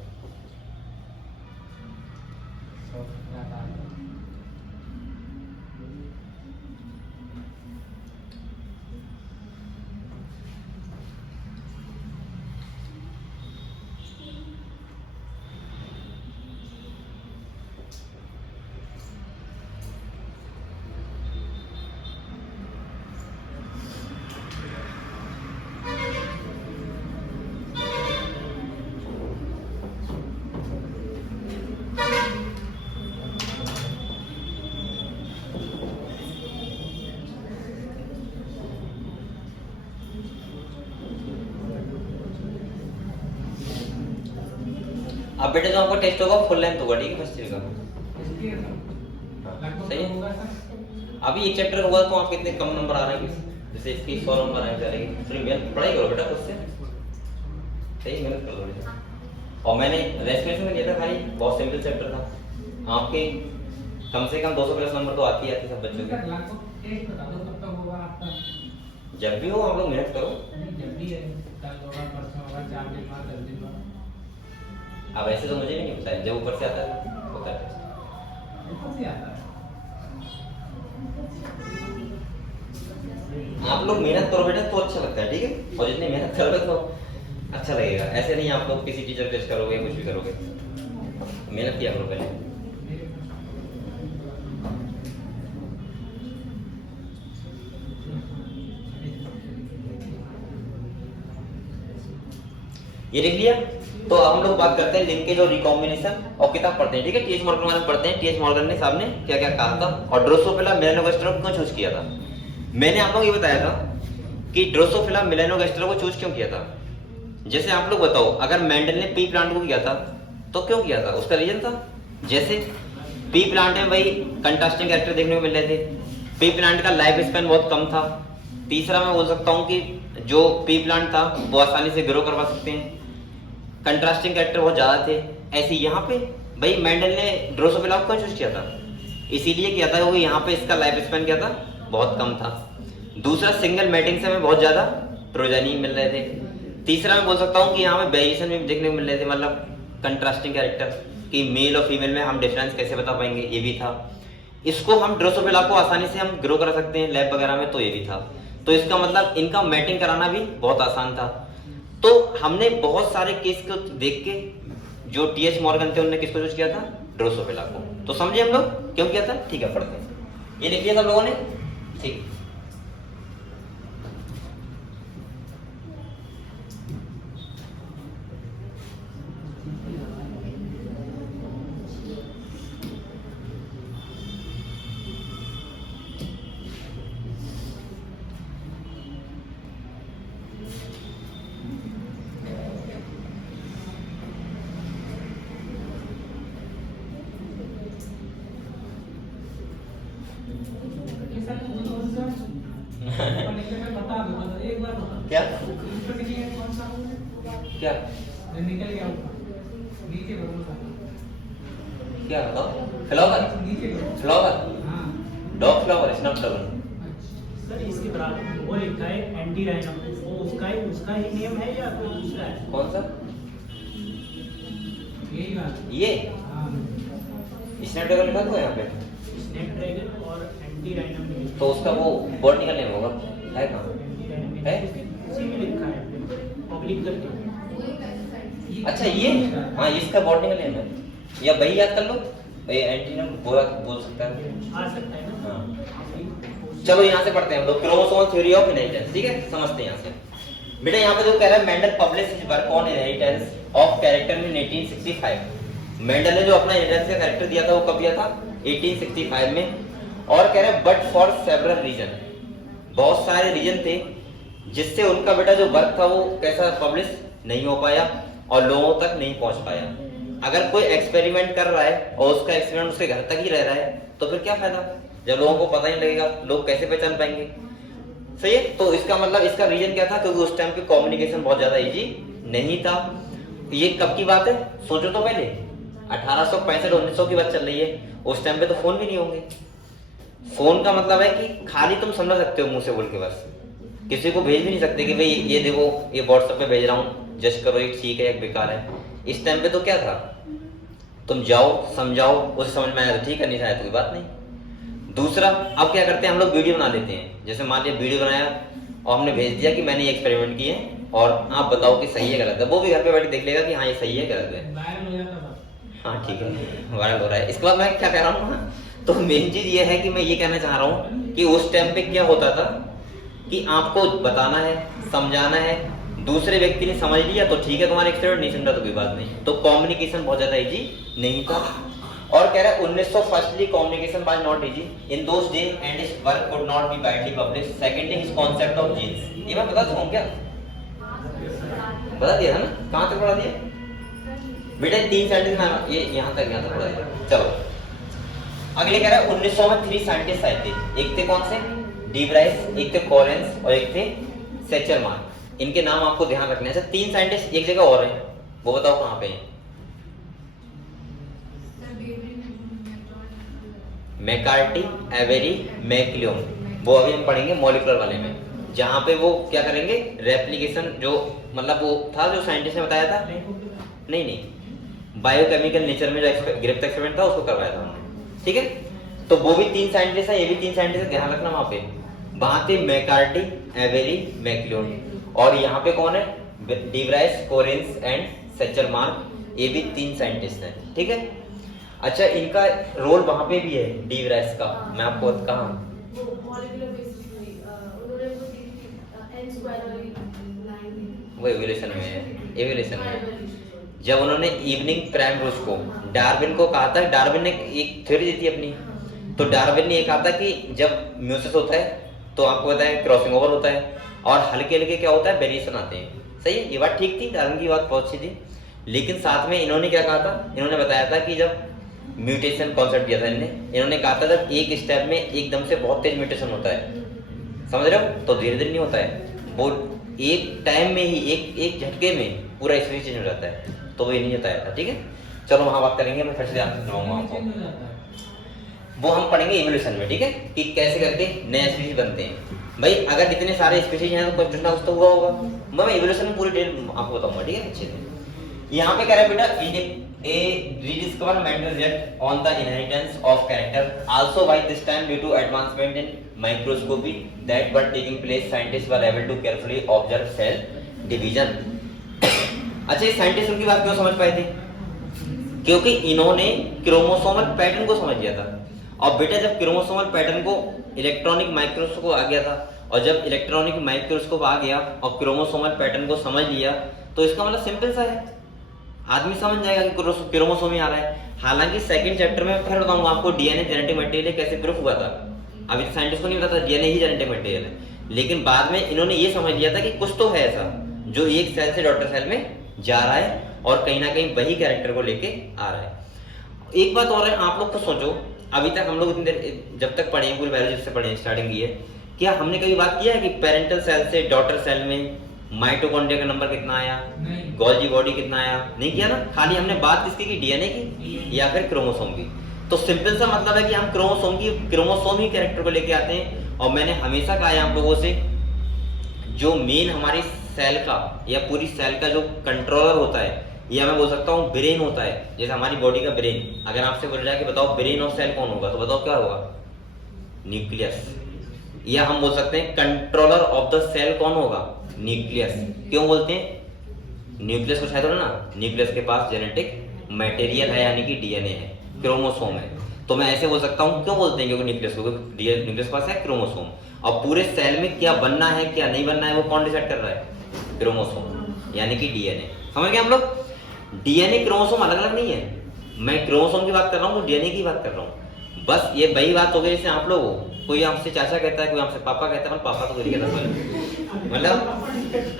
अब बेटे जो आपका टेस्ट होगा फुल लेंथ होगा, ठीक है? फर्स्ट ईयर का सही है। अभी एक चैप्टर का होगा तो आपके इतने कम नंबर आ रहे हैं, जैसे इसकी 100 नंबर आए जा रहे हैं। फिर मेहनत पढ़ाई करो बेटा खुद से, सही मेहनत कर लो बेटा। और मैंने रेस्पिरेशन में लिया था खाली, बहुत सिंपल चैप्टर था। आपके कम से कम 200 प्लस नंबर तो आती है सब बच्चों के। जब भी हो आप लोग मेहनत करो। अब ऐसे तो मुझे भी नहीं पता है, जब ऊपर से आता है होता है। आप लोग मेहनत करो बेटा तो अच्छा लगता है, ठीक है? और जितनी मेहनत करोगे तो अच्छा लगेगा। ऐसे नहीं आप लोग किसी टीचर टेस्ट करोगे कुछ भी करोगे, मेहनत किया करो पहले। ये लिख लिया? तो हम लोग बात करते हैं लिंकेज और रिकॉम्बिनेशन और किताब पढ़ते हैं, ठीक है? टीएच मॉर्गन वाले पढ़ते हैं। टीएच मॉर्गन ने साहब ने क्या क्या कहा था और ड्रोसोफिला मेलानोगास्टर को क्यों चूज किया था। मैंने आप लोग ये बताया था कि ड्रोसोफिला मेलानोगास्टर को चूज क्यों किया था। जैसे आप लोग बताओ, अगर मेंडल ने पी प्लांट को किया था तो क्यों किया था, उसका रीजन था। जैसे पी प्लांट में वही कंट्रास्टिंग कैरेक्टर देखने को मिल रहे थे। पी प्लांट का लाइफ स्पैन बहुत कम था। तीसरा मैं बोल सकता हूँ कि जो पी प्लांट था वो आसानी से ग्रो करवा सकते हैं। कंट्रास्टिंग कैरेक्टर बहुत ज्यादा थे। ऐसे यहाँ पे भाई मेंडल ने ड्रोसोफिला को क्यों चूज किया था, इसीलिए किया था वो यहाँ पे इसका लाइफ स्पैन क्या था, बहुत कम था। दूसरा सिंगल मैटिंग से हमें बहुत ज्यादा प्रोजेनी मिल रहे थे। तीसरा मैं बोल सकता हूँ कि यहाँ पे वेरिएशन भी देखने को मिल रहे थे, मतलब कंट्रास्टिंग कैरेक्टर कि मेल और फीमेल में हम डिफरेंस कैसे बता पाएंगे, ये भी था। इसको हम ड्रोसोफिला को आसानी से हम ग्रो करा सकते हैं लैब वगैरह में, तो ये भी था। तो इसका मतलब इनका मैटिंग कराना भी बहुत आसान था। तो हमने बहुत सारे केस को देख के जो टीएच मॉर्गन थे उन्होंने किसको चूज किया था, ड्रोसोफिला को। तो समझे हम लोग क्यों किया था, ठीक है? पढ़ते हैं। ये लिख लिया था लोगों ने, ठीक। क्या क्या क्या बताओ? Flower flower dog flower snap dragon. Sir इसके बराबर वो लिखा है एंटी राइनम, वो उसका ही नेम है या कोई दूसरा है? कौन सा? ये स्नैपड्रैगन लिखा तो यहाँ पे स्नैपड्रैगन और एंटी राइनम तो उसका वो बॉटनी का नेम होगा, है कहाँ है? इसी में लिखा है पब्लिक करके। अच्छा ये, हाँ इसका बॉटनी का नेम है, या वही याद कर लो। ये एंटीनम बोल सकता है, आ सकता है ना? हाँ। चलो यहाँ से पढ़ते हैं हम लोग क्रोमोसोमल थ्योरी ऑफ इनहेरिटेंस, ठीक है? समझते हैं यहाँ से। बेटा यहाँ पे जो कह रहा है Mendel publish his work on inheritance of character in 1865। Mendel ने जो अपना इनहेरिटेंस का कैरेक्टर दिया था वो कब दिया था, 1865 में। और कह रहे हैं बट फॉर सेवरल रीजन, बहुत सारे रीजन थे जिससे उनका बेटा जो वर्क था वो कैसा पब्लिश नहीं हो पाया और लोगों तक नहीं पहुंच पाया। अगर कोई एक्सपेरिमेंट कर रहा है और उसका एक्सपेरिमेंट उसके घर तक ही रह रहा है तो फिर क्या फायदा, जब लोगों को पता ही लगेगा, लोग कैसे पहचान पाएंगे। सही है? तो इसका मतलब इसका रीजन क्या था, क्योंकि उस टाइम पे कम्युनिकेशन बहुत ज्यादा इजी नहीं था। ये कब की बात है, सोचो तो पहले 1865 1900 की बात चल रही है, उस टाइम पे तो फोन भी नहीं होंगे। फोन का मतलब है कि खाली तुम समझ सकते हो मुंह से बोल के, बस किसी को भेज भी नहीं सकते कि भाई ये देखो ये व्हाट्सएप पे भेज रहा हूँ, जज करो ये ठीक है या बेकार है। इस टाइम पे तो क्या था, तुम जाओ समझाओ, उसे समझ में आया तो ठीक है, नहीं आया तो कोई बात नहीं। दूसरा, अब क्या करते हैं हम लोग, वीडियो बना लेते हैं। जैसे मान लिया वीडियो बनाया और हमने भेज दिया कि मैंने ये एक्सपेरिमेंट किए और आप बताओ कि सही है गलत है, वो भी घर पे बैठ के देख लेगा कि हाँ ये सही है गलत है। वायरल हो जाता था। हाँ ठीक है, वायरल हो रहा है। इसके बाद मैं क्या कह रहा हूँ ना, तो मेन चीज ये है कि मैं ये कहना चाह रहा हूँ कि उस टाइम पे क्या होता था कि आपको बताना है, समझाना है, दूसरे व्यक्ति ने समझ लिया तो ठीक है तुम्हारे एक्सपेरिमेंट, नहीं समझा तो कोई बात नहीं। तो कम्युनिकेशन बहुत ज्यादा इजी नहीं था। और कह रहा है 1901 communication was not easy in those day and his work could not be widely published. Secondly his concept of genes, ये मैं बता दूं क्या, बता दिया था ना, कहां तक पढ़ा दिया बेटा, 3 सेंटेंस में ये यहां तक पढ़ा दिया। चलो अगले कह रहा है 1900 में 3 साइंटिस्ट आए थे, एक थे कौन से, डी ब्राइस, एक थे कोरेंस और एक थे सेचरमान। इनके नाम आपको ध्यान रखने हैं। अच्छा 3 साइंटिस्ट एक जगह और हैं, वो बताओ कहां पे हैं। मैकार्टी, एवेरी, मैक्लियोन, वो अभी हम पढ़ेंगे मॉलिक्यूलर वाले में, जहां पे वो क्या करेंगे, रेप्लिकेशन, जो मतलब वो था जो साइंटिस्ट ने बताया था, नहीं बायोकेमिकल नेचर में जो गिरफ्त एक्सपेरिमेंट था उसको करवाया था हमने, ठीक है। तो वो भी 3 साइंटिस्ट है, ये भी 3 साइंटिस्ट, ध्यान रखना। वहां पे मैकार्टी, एवेरी, मैक्लियोन, और यहाँ पे कौन है, डी ब्राइस, कोरेंस एंड सेचरमान, ये भी 3 साइंटिस्ट हैं, ठीक है। अच्छा इनका रोल वहां पे भी है, डी ब्राइस का, मैं आपको कहा वो एवोल्यूशन में है, एवोल्यूशन में जब उन्होंने इवनिंग प्राइमरोज को डार्विन को कहा था, डार्विन ने एक थ्योरी दी थी अपनी, तो डार्विन ने ये कहा था कि जब म्यूसिस होता है तो आपको पता है क्रॉसिंग ओवर होता है और हल्के हल्के क्या होता है, वेरिएशन आते हैं। सही है, ये बात ठीक थी, डार्विन की बात बहुत अच्छी थी। लेकिन साथ में इन्होंने क्या कहा था, इन्होंने बताया था कि जब म्यूटेशन कॉन्सेप्ट दिया था इन्होंने कहा था जब एक स्टेप में एकदम से बहुत तेज म्यूटेशन होता है, समझ रहे हो, तो धीरे धीरे नहीं होता है, वो एक टाइम में ही एक झटके में पूरा स्पीशीज चेंज हो जाता है, तो वो ये नहीं बताया था, ठीक है। चलो वहां बात करेंगे, मैं फिर से ध्यान दिलाऊंगा आपको, वो हम पढ़ेंगे इवोल्यूशन में, ठीक है, कि कैसे करके नए स्पीशीज बनते हैं। भाई अगर इतने सारे स्पीशीज हैं तो कुछ ना कुछ तो हुआ होगा, मैं इवोल्यूशन में पूरी डिटेल आपको बताऊंगा, ठीक है, अच्छे से। यहाँ पे कह रहा है बेटा a rediscoverment result on the inheritance of character also by this time due to advancement in microscopy that were taking place, scientists were able to carefully observe cell division। अच्छा ये साइंटिस्ट उनकी बात क्यों समझ पाए थे, क्योंकि इन्होंने क्रोमोसोमल पैटर्न को समझ लिया था। और बेटा जब क्रोमोसोमल पैटर्न को इलेक्ट्रॉनिक माइक्रोस्कोप आ गया था, और जब इलेक्ट्रॉनिक माइक्रोस्कोप आ गया और क्रोमोसोमल पैटर्न को समझ लिया, तो इसका मतलब सिंपल सा है, आदमी समझ जाएगा कि क्रोमोसोम ही आ रहा है। हालांकि सेकंड चैप्टर में फिर बताऊंगा आपको डीएनए जेनेटिक मटेरियल है, कैसे प्रूफ हुआ था, अभी साइंटिस्ट को नहीं पता था डीएनए ही जेनेटिक मटेरियल है, लेकिन बाद में इन्होंने ये समझ लिया था कि कुछ तो है ऐसा जो एक सेल से डॉटर सेल में जा रहा है और कहीं ना कहीं वही कैरेक्टर को लेके आ रहा है। एक बात और है, आप लोग तो सोचो, अभी तक हम लोग इतनी देर जब तक पढ़े पूरी बायोलॉजी से पढ़े, स्टार्टिंग की है, क्या हमने कभी बात किया है कि पेरेंटल सेल से डॉटर सेल में माइटोकॉन्ड्रिया का नंबर कितना आया, गोल्जी बॉडी कितना आया, नहीं किया ना। खाली हमने बात किसकी की, डीएनए की या फिर क्रोमोसोम की। तो सिंपल सा मतलब है कि हम क्रोमोसोम ही कैरेक्टर को लेके आते हैं। और मैंने हमेशा कहा है आप लोगों से, जो मेन हमारी सेल का या पूरी सेल का जो कंट्रोलर होता है, या मैं बोल सकता हूँ ब्रेन होता है, जैसे हमारी बॉडी का ब्रेन, अगर आपसे बोला जाए कि बताओ ब्रेन और सेल कौन होगा, तो बताओ क्या होगा, न्यूक्लियस। या हम बोल सकते हैं कंट्रोलर ऑफ द सेल कौन होगा, न्यूक्लियस। क्यों बोलते हैं न्यूक्लियस को, शायद ना, न्यूक्लियस के पास जेनेटिक मटेरियल है, यानी कि डीएनए है, क्रोमोसोम है। तो मैं ऐसे बोल सकता हूँ, क्यों बोलते हैं, क्योंकि न्यूक्लियस के पास है क्रोमोसोम। और पूरे सेल में क्या बनना है क्या नहीं बनना है वो कौन डिसाइड कर रहा है, क्रोमोसोम, यानी कि डीएनए। समझ गए हम लोग, डीएनए क्रोमोसोम अलग अलग नहीं है, मैं क्रोमोसोम की बात कर रहा हूँ, डीएनए की बात कर रहा हूँ। बस ये वही बात हो गई, जैसे आप लोग, कोई आपसे चाचा कहता है, कोई आपसे पापा कहता है, पापा तो कोई कहता,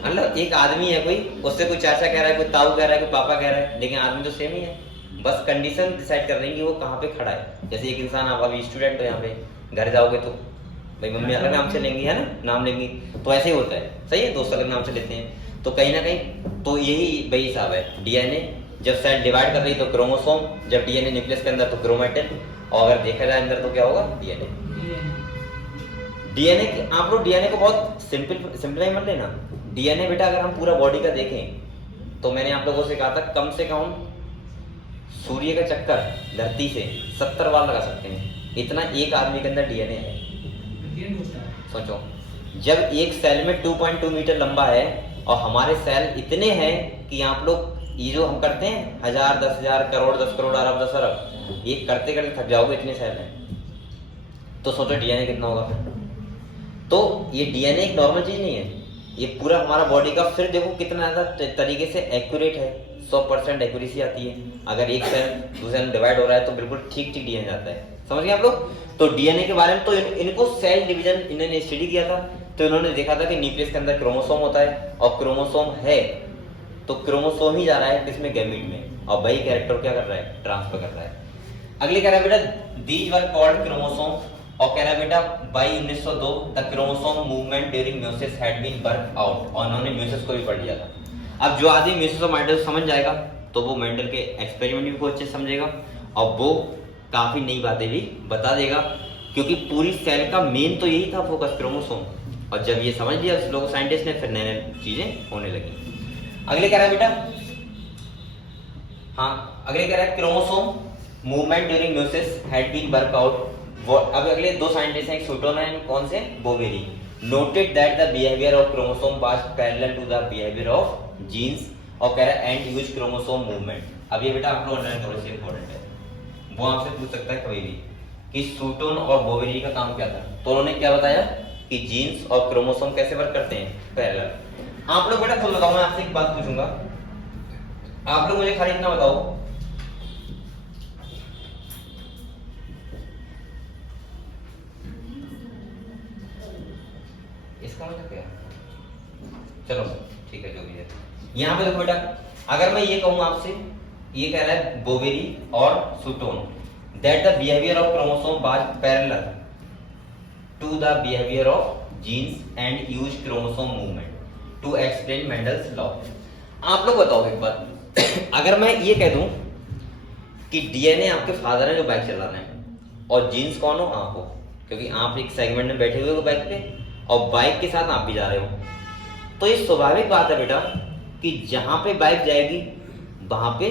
मतलब एक आदमी है कोई, उससे कोई चाचा कह रहा है, कोई ताऊ कह रहा है, कोई पापा कह रहा है, लेकिन आदमी तो सेम ही है, बस कंडीशन डिसाइड कर रही है कि वो कहाँ पे खड़ा है। जैसे एक इंसान, आप अभी स्टूडेंट हो, यहाँ पे घर जाओगे तो भाई मम्मी अलग नाम से लेंगी, है ना, नाम लेंगी, तो ऐसे ही होता है, सही है, दोस्त अलग नाम से लेते हैं। तो कहीं ना कहीं तो यही वही हिसाब है, डीएनए जब सेल डिवाइड कर रही तो क्रोमोसोम, जब डीएनए न्यूक्लियस के अंदर तो क्रोमेटिन, और अगर देखा जाए अंदर तो क्या होगा, डीएनए। डीएनए आप लोग डीएनए को बहुत सिंपल मत लेना। डीएनए बेटा अगर हम पूरा बॉडी का देखें तो मैंने आप लोगों से कहा था कम से कम सूर्य का चक्कर धरती से 70 बार लगा सकते हैं, इतना एक आदमी के अंदर डीएनए है। सोचो, जब एक सेल में 2.2 मीटर लंबा है और हमारे सेल इतने हैं कि आप लोग ये जो हम करते हैं 1000, 10,000, करोड़, 10 करोड़, अरब, 10 अरब, ये करते करते थक जाओगे, इतने सेल हैं। तो सोचो डीएनए कितना होगा। तो ये डीएनए एक नॉर्मल चीज नहीं है, ये पूरा हमारा बॉडी का, फिर देखो कितना ज्यादा तरीके से एक्यूरेट है, 100% एक्यूरेसी आती है। अगर एक सेल दूसरे में डिवाइड हो रहा है तो बिल्कुल ठीक ठीक डीएनए आता है। समझ गए आप लोग। तो डीएनए के बारे में तो इनको सेल डिवीजन इन्होंने स्टडी किया था, तो इन्होंने देखा था कि न्यूक्लियस के अंदर क्रोमोसोम होता है, और क्रोमोसोम है तो क्रोमोसोम ही जा रहा है किसमें, गैमीट में, और वही कैरेक्टर क्या कर रहा है, ट्रांसफर कर रहा है। अगले कह रहा है बेटा दीज वर कॉल्ड क्रोमोसोम, और कह रहा है बेटा by 1902 the chromosome movement during meiosis had been work out, और उन्होंने म्यूसिस को भी पढ़ लिया था। अब जो आदमी म्यूसिस और माइटोसिस समझ जाएगा तो वो मेंडल के एक्सपेरिमेंट भी बहुत अच्छे समझेगा, और वो काफी नई बातें भी बता देगा, क्योंकि पूरी सेल का मेन तो यही था फोकस, क्रोमोसोम। और जब ये समझ लिया उस लोगों साइंटिस्ट ने, फिर नए नए चीजें होने लगी। अगले कह रहा है बेटा, हाँ अगले कह रहा है chromosome movement during meiosis had been work out. अब अगले दो साइंटिस्ट हैं, एक सूटोन है, कौन से, Boveri, noted that the behaviour of chromosome was parallel to the behaviour of genes, और कह रहा है एंड यूज क्रोमोसोम मूवमेंट। अब ये बेटा आप लोग अंडरस्टैंड करो, इससे इंपॉर्टेंट है, वो आपसे पूछ सकता है कभी भी कि सूटोन और बोवेरी का काम क्या था। तो उन्होंने क्या बताया कि जीन्स और क्रोमोसोम कैसे वर्क करते हैं, पैरेलल। आप लोग बेटा खुद बताओ, मैं आपसे एक बात पूछूंगा, आप लोग मुझे खाली इतना बताओ, इसका मतलब क्या, चलो ठीक है जो भी है। यहाँ पे देखो बेटा, अगर मैं ये कहूँ आपसे, ये कह रहा है बोवेरी और Sutton that the behaviour of chromosome was parallel to the behaviour of genes and use chromosome movement to explain Mendel's law. आप लोग बताओ एक बात, अगर मैं ये कह दूं कि डीएनए आपके फादर है जो बाइक चला रहे हैं, और जीन्स कौन हो, आप हो, क्योंकि आप एक सेगमेंट में बैठे हुए हो बाइक पे, और बाइक के साथ आप भी जा रहे हो, तो ये स्वाभाविक बात है बेटा कि जहां पे बाइक जाएगी वहां पे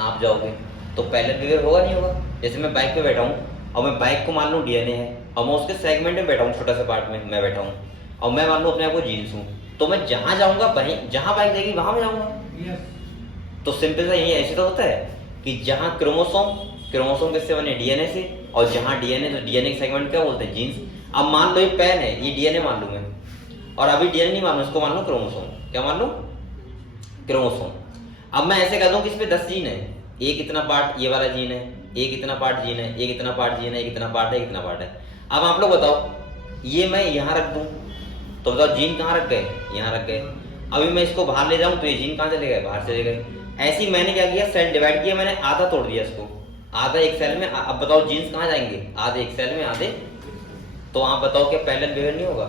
आप जाओगे, तो पैरेलल बिहेवियर होगा नहीं होगा। जैसे मैं बाइक पे बैठा हूँ और मैं बाइक को मान लूँ डीएनए है, और मैं उसके सेगमेंट में बैठा हूँ, छोटा सा पार्ट में मैं बैठा हूँ, और मैं मान लूँ अपने आप को जीन्स हूँ, तो मैं जहां जाऊंगा वहीं, जहां बाइक जाएगी वहां मैं जाऊंगा। तो सिंपल सा यही ऐसे तो होता है कि जहां क्रोमोसोम किससे बने, डीएनए से, और जहां डीएनए तो डीएनए के सेगमेंट क्या बोलते हैं, जीन्स। अब मान लो ये पेन है, ये डीएनए मान लूं मैं, और अभी डीएनए नहीं मान लो, इसको मान लो क्रोमोसोम। क्या मान लो, क्रोमोसोम। अब मैं ऐसे कह दूं कि इसमें 10 जीन है, एक इतना पार्ट ये वाला जीन है, एक इतना पार्ट जीन है, एक इतना पार्ट जीन है, एक इतना पार्ट है, एक इतना पार्ट है। अब आप लोग बताओ, ये मैं यहाँ रख दूं तो बताओ जीन कहाँ रख गए, यहाँ रख गए। अभी मैं इसको बाहर ले जाऊं तो ये जीन कहाँ चले गए, बाहर चले गए। ऐसे ही मैंने क्या किया, सेल डिवाइड किया, मैंने आधा तोड़ दिया इसको, आधा एक सेल में। अब बताओ जीन्स कहाँ जाएंगे, आधे एक सेल में, आधे। तो आप बताओ क्या पैरेलल बिहेवियर नहीं होगा।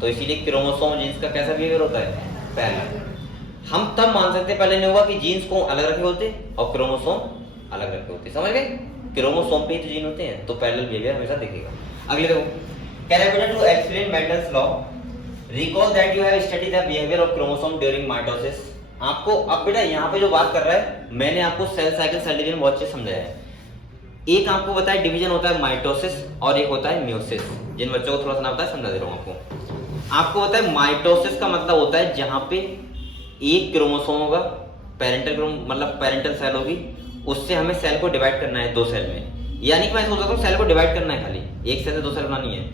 तो इसीलिए क्रोमोसोम जीन्स का कैसा बिहेवियर होता है, पैरेलल। हम तब मान सकते पहले नहीं होगा कि जीन्स को अलग रखे होते और क्रोमोसोम अलग रखे होते, समझ गए। क्रोमोसोम पे ही तो जीन होते हैं, तो पैरेलल बिहेवियर हमेशा दिखेगा। अगले देखो, कह रहा है बेटा to explain Mendel's law recall that you have studied the behaviour of chromosome during mitosis. आपको अब बेटा यहाँ पे जो बात कर रहा है, मैंने आपको सेल साइकिल, सेल डिवीजन बहुत अच्छे समझाया है। एक आपको बताया डिवीजन होता है माइटोसिस और एक होता है म्यूसिस। जिन बच्चों को थोड़ा सा ना पता है समझा दे रहा हूँ आपको बताया माइटोसिस का मतलब होता है जहां पे एक क्रोमोसोम होगा, पेरेंटल मतलब पेरेंटल सेल होगी, उससे हमें सेल को डिवाइड करना है 2 सेल में। यानी कि मैं सोच सकता हूँ सेल को डिवाइड करना है, खाली एक सेल से 2 सेल बनानी है।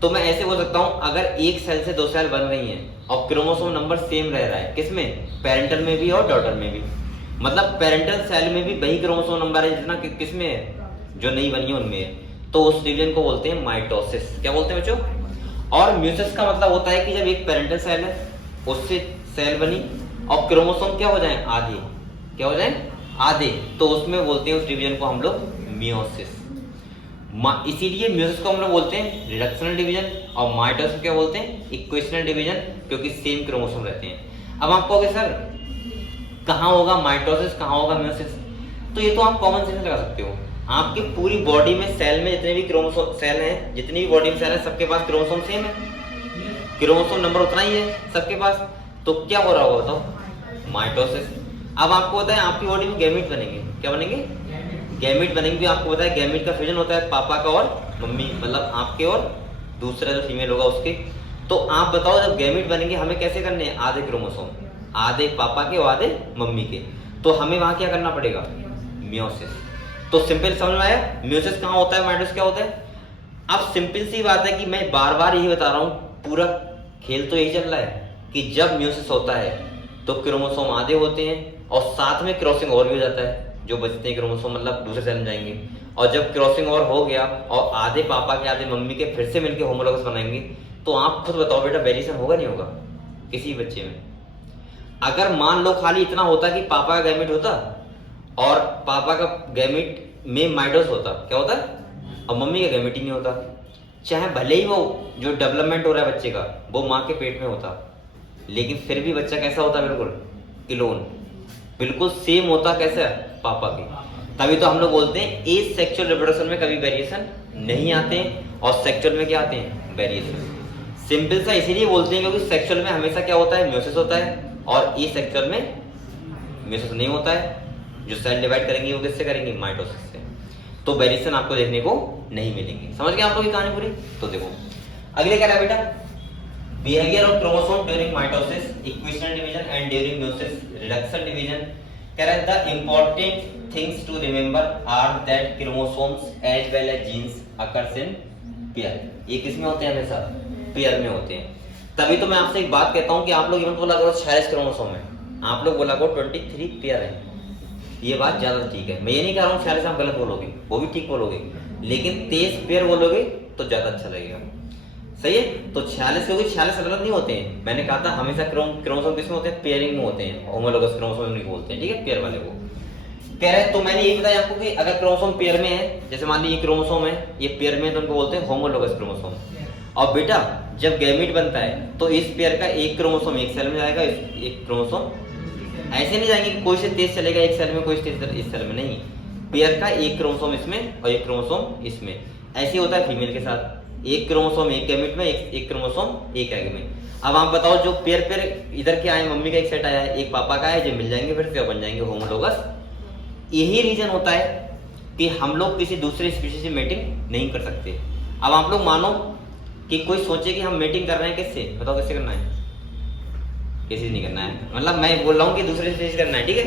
तो मैं ऐसे बोल सकता हूँ, अगर एक सेल से 2 सेल बन रही हैं और क्रोमोसोम नंबर सेम रह रहा है, किसमें, पेरेंटल में भी और डॉटर में भी, मतलब पेरेंटल सेल में भी वही क्रोमोसोम नंबर है जितना किसमें है, जो नहीं बनी है उनमें है, तो उस डिवीजन को बोलते हैं माइटोसिस। क्या बोलते हैं बच्चों। और म्यूसिस का मतलब होता है कि जब एक पेरेंटल सेल है उससे सेल बनी और क्रोमोसोम क्या हो जाए, आधे, क्या हो जाए, आधे, तो उसमें बोलते हैं उस डिवीजन को हम लोग मियोसिस। इसीलिए म्यूसिस को हम लोग बोलते हैं रिडक्शनल डिवीजन, और माइटोसिस क्या बोलते हैं, इक्वेशनल डिवीजन, क्योंकि सेम क्रोमोसोम रहते हैं। अब आप कहोगे सर कहाँ होगा माइटोसिस, कहाँ होगा म्योसिस। तो ये तो आप कॉमन सेंस लगा सकते हो। आपकी पूरी बॉडी में सेल में जितने भी क्रोमोसोम सेल हैं, जितनी भी बॉडी में सेल है, सबके पास क्रोमोसोम सेम है, क्रोमोसोम नंबर उतना ही है सबके पास। तो क्या हो रहा होगा बताओ, माइटोसिस। अब आपको पता है आपकी बॉडी में गैमीट बनेंगे, क्या बनेंगे, गैमीट बनेंगे। आपको पता है गैमीट का फ्यूजन होता है पापा का और मम्मी, मतलब आपके और दूसरा जो फीमेल होगा उसके। तो आप बताओ जब गैमीट बनेंगे हमें कैसे करने हैं, आधे क्रोमोसोम, आधे पापा के और आधे मम्मी के। तो हमें वहां क्या करना पड़ेगा, मियोसिस। तो सिंपल समझ में आया, मियोसिस कहाँ होता है, माइटोसिस क्या होता है। अब सिंपल सी बात है कि मैं बार बार यही बता रहा हूँ, पूरा खेल तो यही चल रहा है कि जब मियोसिस होता है तो क्रोमोसोम आधे होते हैं और साथ में क्रॉसिंग ओवर भी हो जाता है, जो बचते हैं क्रोमोसोम मतलब दूसरे सेल में जाएंगे। और जब क्रॉसिंग ओवर हो गया और आधे पापा के आधे मम्मी के फिर से मिलके होमोलॉगस बनाएंगे, तो आप खुद बताओ बेटा वेरिएशन होगा नहीं होगा किसी बच्चे में। अगर मान लो खाली इतना होता कि पापा का गैमेट होता और पापा का गैमेट में माइटोसिस होता, क्या होता है, और मम्मी का गैमेट ही नहीं होता, चाहे भले ही वो जो डेवलपमेंट हो रहा है बच्चे का वो माँ के पेट में होता, लेकिन फिर भी बच्चा कैसा होता, बिल्कुल क्लोन, बिल्कुल सेम होता, कैसा पापा के। तभी तो हम लोग बोलते हैं एज सेक्सुअल रिप्रोडक्शन में कभी वेरिएशन नहीं आते हैं और सेक्सुअल में क्या आते हैं, वेरिएशन। सिंपल सा इसीलिए बोलते हैं क्योंकि सेक्सुअल में हमेशा क्या होता है, म्योसिस होता है, और ए सेक्सुअल में म्योसिस नहीं होता है। जो सेल डिवाइड करेंगे वो किससे करेंगे, माइटोसिस से। तो वेरिएशन आपको देखने को नहीं मिलेंगे। समझ गए आप लोग ये कहानी पूरी। तो देखो अगले क्या है बेटा, behaviour of chromosome during mitosis, equational division and during meiosis reduction division. कह रहा है the important things to remember are that chromosomes as well as genes occurs in pair. ये किस में होते हैं, हमेशा पेयर में होते हैं। तभी तो मैं आपसे एक बात कहता हूं कि आप लोग इवन बोला करो 46 क्रोमोसोम है, आप लोग बोला करो 23 पेयर है। ये बात ज्यादा ठीक है, मैं ये नहीं कह रहा हूँ 46 आप गलत बोलोगे, वो भी ठीक बोलोगे, लेकिन 23 पेयर बोलोगे तो ज्यादा अच्छा लगेगा। सही है। तो 46 क्योंकि 46 अलग नहीं होते हैं, मैंने कहा था हमेशा क्रोमोसोम किसमें होते हैं, पेयरिंग में होते हैं, होमोलोगस क्रोमोसोम उन्हीं को बोलते हैं, ठीक है, पेयर वाले को कह रहे हैं। तो मैंने ये बताया आपको कि अगर क्रोमोसोम पेयर में है, जैसे मान लीजिए ये क्रोमोसोम है, ये पेयर में, तो उनको बोलते हैं होमोलोगस क्रोमोसोम। और बेटा जब गैमीट बनता है तो इस पेयर का एक क्रोमोसोम एक सेल में जाएगा, एक क्रोमोसोम ऐसे नहीं जाएंगे कि कोई से तेज चलेगा एक सेल में, कोई से तेज इस सेल में, नहीं, पेयर का एक क्रोमोसोम इसमें और एक क्रोमोसोम इसमें। ऐसे होता है फीमेल के साथ, एक क्रोमोसोम एक गैमेट में, एक क्रोमोसोम एक एग में। अब आप बताओ जो पेयर पेयर इधर के आए, मम्मी का एक सेट आया है, एक पापा का है, जो मिल जाएंगे फिर से बन जाएंगे होमोलोगस। यही रीजन होता है कि हम लोग किसी दूसरे स्पीशीज से मेटिंग नहीं कर सकते। अब आप लोग मानो कि कोई सोचे कि हम मेटिंग कर रहे हैं, किससे बताओ, किससे करना है, किसी नहीं करना है, मतलब मैं बोल रहा हूँ कि दूसरे स्पीशीज करना है, ठीक है।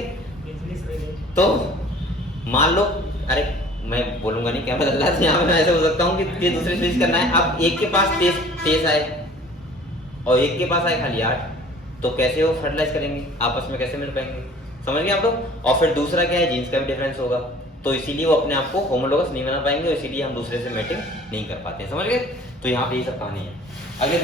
तो मान लो, अरे मैं बोलूंगा नहीं क्या बदल रहा है, यहाँ मैं ऐसे बोल सकता हूँ कि ये दूसरे स्पीशीज करना है। अब एक के पास 23 आए और एक के पास आए खाली 8, तो कैसे वो फर्टिलाइज करेंगे, आपस में कैसे मिल पाएंगे, समझ गए आप लोग। और फिर दूसरा क्या है, जीन्स का भी डिफरेंस होगा, तो इसीलिए वो अपने आप को होमोलोगस नहीं बना पाएंगे, और इसीलिए हम दूसरे से मैटिंग नहीं कर पाते हैं, समझ गए। तो यहाँ पे ये सब कहानी है। अगले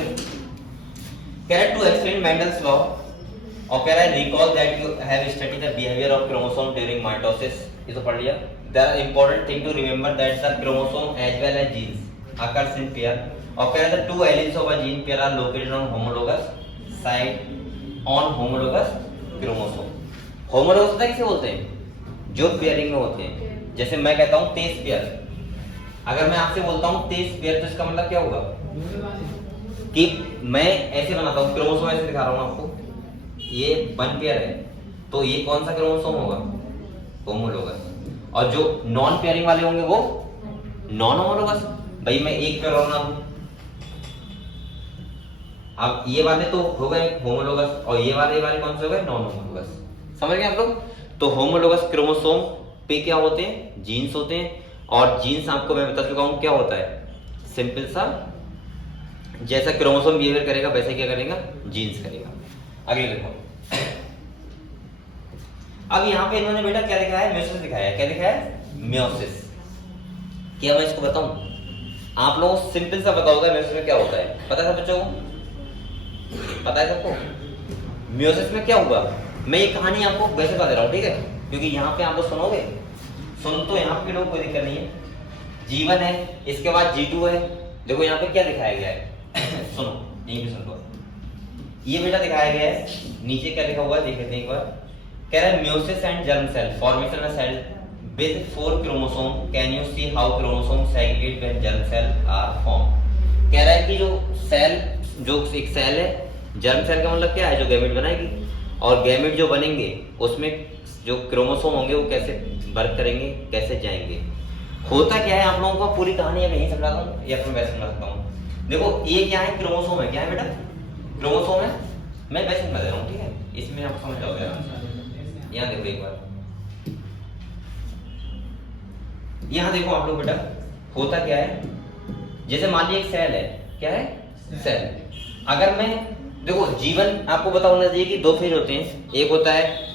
कह रहा है टू एक्सप्लेन मेंडल्स लॉ, और कह रहा है recall that you have studied the behaviour of chromosome during mitosis. ये तो पढ़ लिया। There are important thing to remember that the chromosome as well as genes occurs in pair, और कह रहा है the two elements of a gene pair are located on homologous side on homologous chromosome. Homologous पता किसे बोलते हैं, जो pairing में होते हैं। जैसे मैं कहता हूँ 23 पेयर, अगर मैं आपसे बोलता हूँ 23 पेयर, तो इसका मतलब क्या होगा कि मैं ऐसे बनाता हूँ, क्रोमोसोम ऐसे दिखा रहा हूँ आपको, ये 1 पेयर है, तो ये कौन सा क्रोमोसोम होगा, होमोलोगस। और जो नॉन पेयरिंग वाले होंगे वो नॉन होमोलोगस। भाई मैं एक पेयर बना दूं, अब ये वाले तो हो गए होमोलोगस, और ये वाले कौन से हो गए, नॉन होमोलोगस। समझ गए आप लोग। तो होमोलोगस क्रोमोसोम पे क्या होते हैं, जीन्स होते हैं, और जीन्स आपको मैं बता चुका हूं क्या होता है, सिंपल सा, जैसा क्रोमोसोम बिहेवियर करेगा वैसे क्या करेगा, जीन्स करेगा। अगले देखो, अब यहाँ पे इन्होंने बेटा क्या दिखाया है, म्योसिस दिखाया है। क्या दिखाया है, म्योसिस। क्या मैं इसको बताऊं, आप लोग सिंपल सा बताओगे म्योसिस में क्या होता है, पता है सब बच्चों को, पता है सबको म्योसिस में क्या हुआ। मैं ये कहानी आपको वैसे बता दे रहा हूँ, ठीक है, क्योंकि यहाँ पे आप लोग सुनोगे, सुन तो यहाँ पे लोग कोई दिक्कत नहीं है। G1 है, इसके बाद G2 है। देखो यहाँ पे क्या दिखाया गया है सुनो, यहीं पे सुन लो। ये बेटा दिखाया गया है, नीचे क्या लिखा हुआ है देख लेते हैं एक बार। कह रहा है meiosis and germ cell formation of cell with 4 chromosome, can you see how chromosome segregate when germ cell are form. कह रहा है कि जो सेल, जो एक सेल है, जर्म सेल का मतलब क्या है, जो गैमेट बनाएगी, और गैमेट जो बनेंगे उसमें जो क्रोमोसोम होंगे वो कैसे वर्क करेंगे, कैसे जाएंगे। होता क्या है, आप लोगों को पूरी कहानी अब यही समझाता हूँ या फिर वैसे समझाता हूँ। देखो ये क्या है, क्रोमोसोम है, क्या है बेटा, क्रोमोसोम है। मैं वैसे समझा रहा हूँ, ठीक है, इसमें आप समझ जाओगे आराम से। यहाँ देखो एक बार, यहाँ देखो आप लोग बेटा, होता क्या है, जैसे मान लीजिए एक सेल है, क्या है, सेल। अगर मैं देखो जीवन आपको पता होना चाहिए कि 2 फेज होते हैं, एक होता है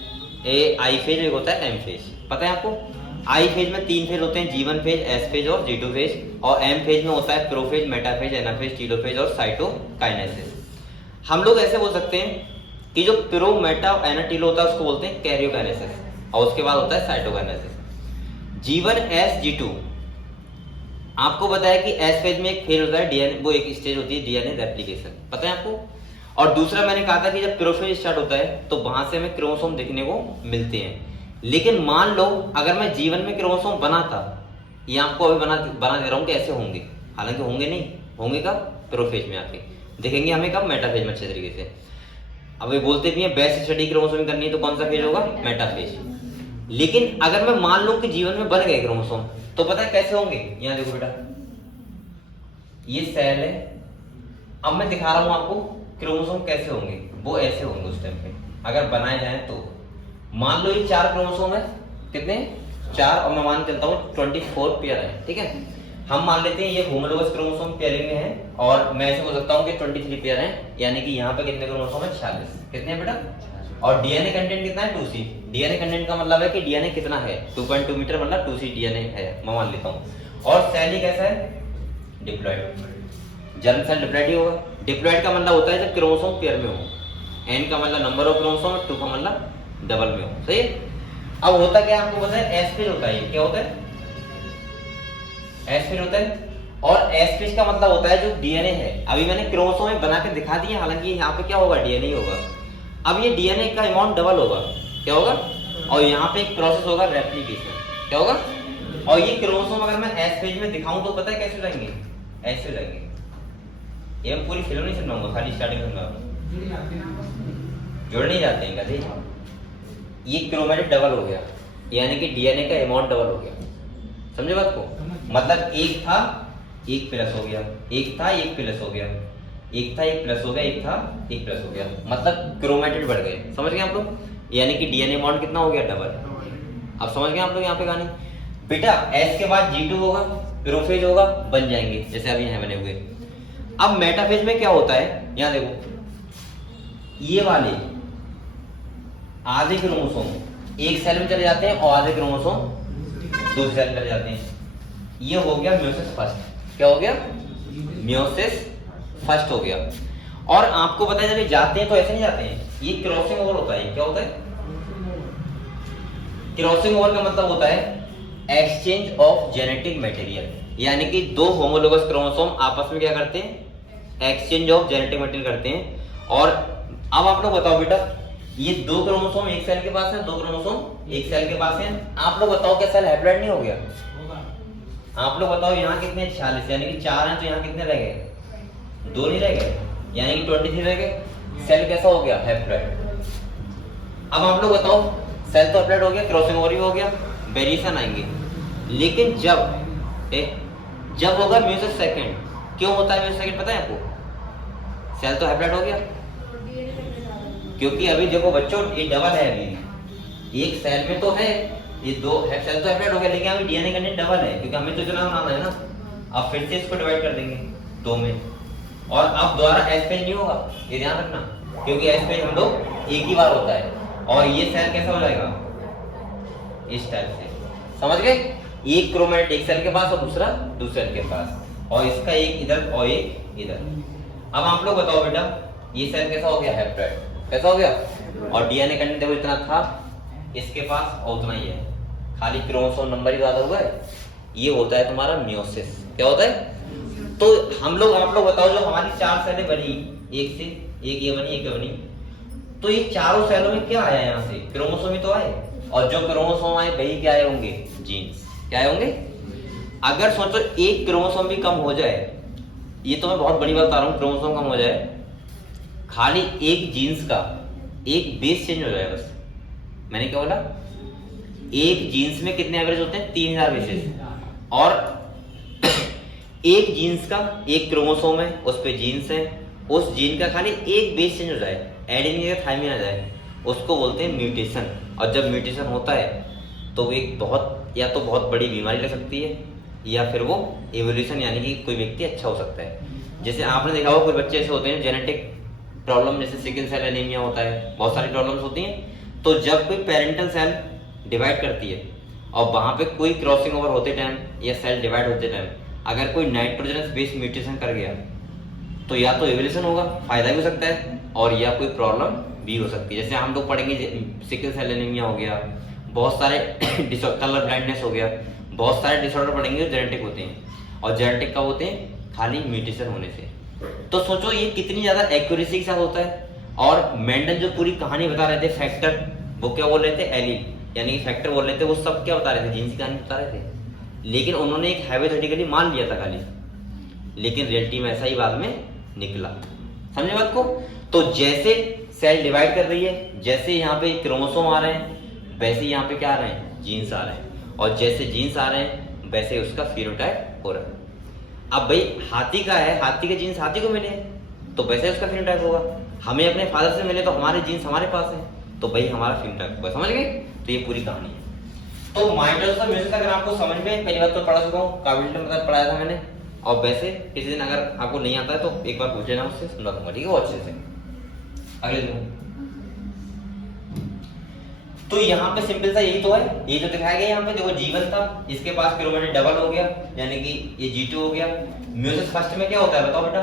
आई फेज, एक होता है एम फेज, पता है आपको। आई फेज में 3 फेज होते हैं, जीवन फेज, एस फेज और G2 फेज, और एम फेज में होता है प्रोफेज, मेटाफेज, एनाफेज, टीलोफेज और साइटोकाइनेसिस। हम लोग ऐसे बोल सकते हैं कि जो प्रो, मेटा, एना, टीलो होता है उसको बोलते हैं कैरियोकाइनेसिस, और उसके बाद होता है साइटोकाइनेसिस। जीवन एस G2, आपको पता है कि एस फेज में एक फेज होता है डीएनए, वो एक स्टेज होती है डीएनए रेप्लिकेशन, पता है आपको। और दूसरा मैंने कहा था कि जब प्रोफेज स्टार्ट होता है तो वहां से हमें क्रोमोसोम देखने को मिलते हैं। लेकिन मान लो अगर मैं जीवन में क्रोमोसोम बनाता, ये आपको अभी बना दे रहा हूँ कैसे होंगे, हालांकि होंगे नहीं, होंगे कब, प्रोफेज में आके देखेंगे हमें, कब, मेटाफेज में अच्छे तरीके से। अब ये बोलते भी हैं बेस्ट स्टडी क्रोमोसोम करनी है तो कौन सा फेज होगा, मेटाफेज। लेकिन अगर मैं मान लूं कि जीवन में बन गए क्रोमोसोम, तो पता है कैसे होंगे, यहाँ देखो बेटा, ये सेल है, अब मैं दिखा रहा हूं आपको क्रोमोसोम कैसे होंगे, वो ऐसे होंगे उस टाइम पे अगर बनाए जाए तो। मान लो ये 4 क्रोमोसोम है, कितने, 4, और मैं मान चलता हूँ 24 पेयर है, ठीक है। हम मान लेते हैं ये होमोलोगस क्रोमोसोम पेयरिंग में है, और मैं ऐसे बोल सकता हूँ कि 23 पेयर है, यानी कि यहाँ पे कितने क्रोमोसोम है, 46, कितने हैं बेटा। और डीएनए कंटेंट कितना है, 2C। डीएनए कंटेंट का मतलब है कि डीएनए कितना है, 2.2 मीटर, मतलब 2C डीएनए है, मैं मान लेता हूँ। और सेल ही कैसा है, डिप्लॉइड, जर्म सेल डिप्लॉइड ही होगा। डिप्लॉइड का मतलब होता है जब क्रोमोसोम पेयर में हो, एन का मतलब नंबर ऑफ क्रोमोसोम, 2 का मतलब डबल में हो, सही है। अब होता क्या है आपको पता है, एस फेज होता है, क्या होता है, एस फेज होता है। और एस फेज का मतलब होता है जो डीएनए है, अभी मैंने क्रोमोसोम में बना के दिखा दिया, हालांकि यहाँ पे क्या होगा, डीएनए ही होगा। अब ये डीएनए का अमाउंट डबल होगा, क्या होगा, और यहाँ पे एक प्रोसेस होगा रेप्लिकेशन, क्या होगा। और ये क्रोमोसोम अगर मैं एस फेज में दिखाऊं तो पता है कैसे जाएंगे, ऐसे जाएंगे। ये हम पूरी फिल्म नहीं सुनाऊंगा, खाली स्टार्टिंग सुनाऊंगा, जुड़ नहीं जाते हैं कभी। ये क्रोमेटिड डबल हो गया, यानी कि डीएनए का अमाउंट डबल हो गया, समझे बात को। मतलब एक था, एक प्लस हो गया, एक था, एक प्लस हो गया, एक था, एक प्लस हो गया, एक था, एक प्लस हो गया, मतलब क्रोमेटिड बढ़ गए, समझ गए आप लोग। यानी कि डीएनए अमाउंट कितना हो गया, डबल। अब समझ गए आप लोग यहाँ पे कहानी। बेटा एस के बाद G2 होगा, प्रोफेज होगा, बन जाएंगे जैसे अभी यहाँ बने हुए। अब मेटाफेज में क्या होता है, यहाँ देखो, ये वाले आधे क्रोमोसोम एक सेल में चले जाते हैं और आधे क्रोमोसोम दूसरे सेल में चले जाते हैं। ये हो गया म्योसिस फर्स्ट, क्या हो गया, म्योसिस फर्स्ट हो गया। और आपको पता है जब ये जाते हैं तो ऐसे नहीं जाते हैं, ये क्रॉसिंग ओवर होता है। क्या होता है, क्रॉसिंग ओवर का मतलब होता है एक्सचेंज ऑफ जेनेटिक मटेरियल, यानी कि 2 होमोलोगस क्रोमोसोम आपस में क्या करते हैं, एक्सचेंज ऑफ जेनेटिक मटेरियल करते हैं। और अब आप लोग बताओ बेटा, ये 2 क्रोमोसोम एक सेल के पास है, 2 क्रोमोसोम एक सेल के पास है। आप लोग बताओ क्या सेल हैप्लॉइड नहीं हो गया, आप लोग बताओ। यहाँ कितने, 46, यानी कि 4 हैं, तो यहाँ कितने रह गए, 2 नहीं रह गए, यानी कि 23 रह गए। सेल कैसा हो गया, हैप्लॉइड। अब आप लोग बताओ, सेल तो हैप्लॉइड हो गया, क्रॉसिंग ओवर भी हो गया, वेरिएशन आएंगे। लेकिन जब होगा म्योसिस सेकंड, क्यों होता है म्योसिस सेकंड पता है आपको, सेल तो हैप्लॉइड हो गया, क्योंकि अभी देखो बच्चों ये डबल है, अभी एक सेल में तो है, ये 2 है, सेल तो हैप्लॉइड हो गया, लेकिन अभी डीएनए कंटेंट डबल है, क्योंकि हमें तो इतना बनाना है ना। अब फिर से इसको डिवाइड कर देंगे 2 में, और अब दोबारा एस फेज नहीं होगा, ये ध्यान रखना, क्योंकि एस फेज हम लोग एक ही बार होता है। और ये सेल कैसा हो जाएगा, इस टाइप से, समझ गए। एक क्रोमेटिड एक सेल के पास और दूसरा दूसरे सेल के पास, और इसका एक इधर और एक इधर। अब आप लोग बताओ बेटा, ये सेल कैसा हो गया, हैप्लॉइड, कैसा हो गया। और डीएनए कंटेंट देखो इतना था इसके पास और उतना ही है, खाली क्रोमोसोम नंबर ही ज्यादा हुआ है। ये होता है तुम्हारा म्योसिस, क्या होता है। तो हम लोग, आप लोग बताओ, जो हमारी 4 सेलें बनी, एक से एक ये बनी, एक ये बनी, तो ये चारों सेलों में क्या आया यहाँ से, क्रोमोसोम ही तो आए, और जो क्रोमोसोम आए वही क्या आए होंगे, जीन्स। क्या आए होंगे? अगर सोचो एक क्रोमोसोम भी कम हो जाए, ये तो मैं बहुत बड़ी बात बता रहा हूँ, क्रोमोसोम कम हो जाए, खाली एक जीन्स का एक बेस चेंज हो जाए बस। मैंने क्या बोला? एक जीन्स में कितने एवरेज होते हैं? 3000 बेसेस। और एक जीन्स का एक क्रोमोसोम है, उस पे जीन्स है, उस जीन का खाली एक बेस चेंज हो जाए, एडेनिन या थाइमिन आ जाए, उसको बोलते हैं म्यूटेशन। और जब म्यूटेशन होता है तो वो एक बहुत या तो बहुत बड़ी बीमारी लग सकती है, या फिर वो एवोल्यूशन यानी कि कोई व्यक्ति अच्छा हो सकता है। जैसे आपने देखा होगा कोई बच्चे ऐसे होते हैं जेनेटिक प्रॉब्लम, जैसे सिकल सेल एनीमिया होता है, बहुत सारी प्रॉब्लम्स होती हैं। तो जब कोई पेरेंटल सेल डिवाइड करती है और वहां पे कोई क्रॉसिंग ओवर होते टाइम या सेल डिवाइड होते टाइम अगर कोई नाइट्रोजनस बेस म्यूटेशन कर गया तो या तो एवोल्यूशन होगा, फायदा भी हो सकता है, और या कोई प्रॉब्लम भी हो सकती है। जैसे हम लोग पढ़ेंगे सिकल सेल एनीमिया हो गया, बहुत सारे कलर ब्लाइंडनेस हो गया, बहुत सारे डिसऑर्डर पढ़ेंगे जो जेनेटिक होते हैं, और जेनेटिक कब होते हैं? खाली म्यूटेशन होने से। तो सोचो ये कितनी ज्यादा एक्यूरेसी के साथ होता है। और मेंडल जो पूरी कहानी बता रहे थे फैक्टर, वो क्या बोल रहे थे? एलील यानी कि फैक्टर बोल रहे थे, वो सब क्या बता रहे थे? जीन्स की कहानी बता रहे थे। लेकिन उन्होंने एक हाइपोथेटिकली मान लिया था खाली, लेकिन रियलिटी में ऐसा ही बाद में निकला। समझे बात को? तो जैसे सेल डिवाइड कर रही है, जैसे यहाँ पे क्रोमोसोम आ रहे हैं, वैसे यहाँ पे क्या आ रहे हैं? जीन्स आ रहे हैं, और जैसे जीन्स आ रहे हैं वैसे उसका फिनोटाइप हो रहा है। अब भाई हाथी का है, हाथी के जीन्स हाथी को मिले तो वैसे उसका फिनोटाइप होगा। हमें अपने फादर से मिले तो हमारे जीन्स हमारे पास है, तो भाई हमारा फिनोटाइप होगा। समझ गए? तो ये पूरी कहानी है। तो माइटोसिस और मेयोसिस अगर आपको समझ में, पहली बात तो पढ़ा चुका हूँ, काबिलियत मतलब पढ़ाया था मैंने, और वैसे किसी दिन अगर आपको नहीं आता है तो एक बार पूछ लेना मुझसे, समझा दूंगा, ठीक है? वो अच्छे से। अगले दिन तो यहाँ पे सिंपल सा यही तो है, ये जो दिखाया गया यहाँ पे, देखो जीवन था, इसके पास क्रोमेटिन डबल हो गया, यानी कि ये G2 हो गया। म्यूसिस फर्स्ट में क्या होता है बताओ बेटा?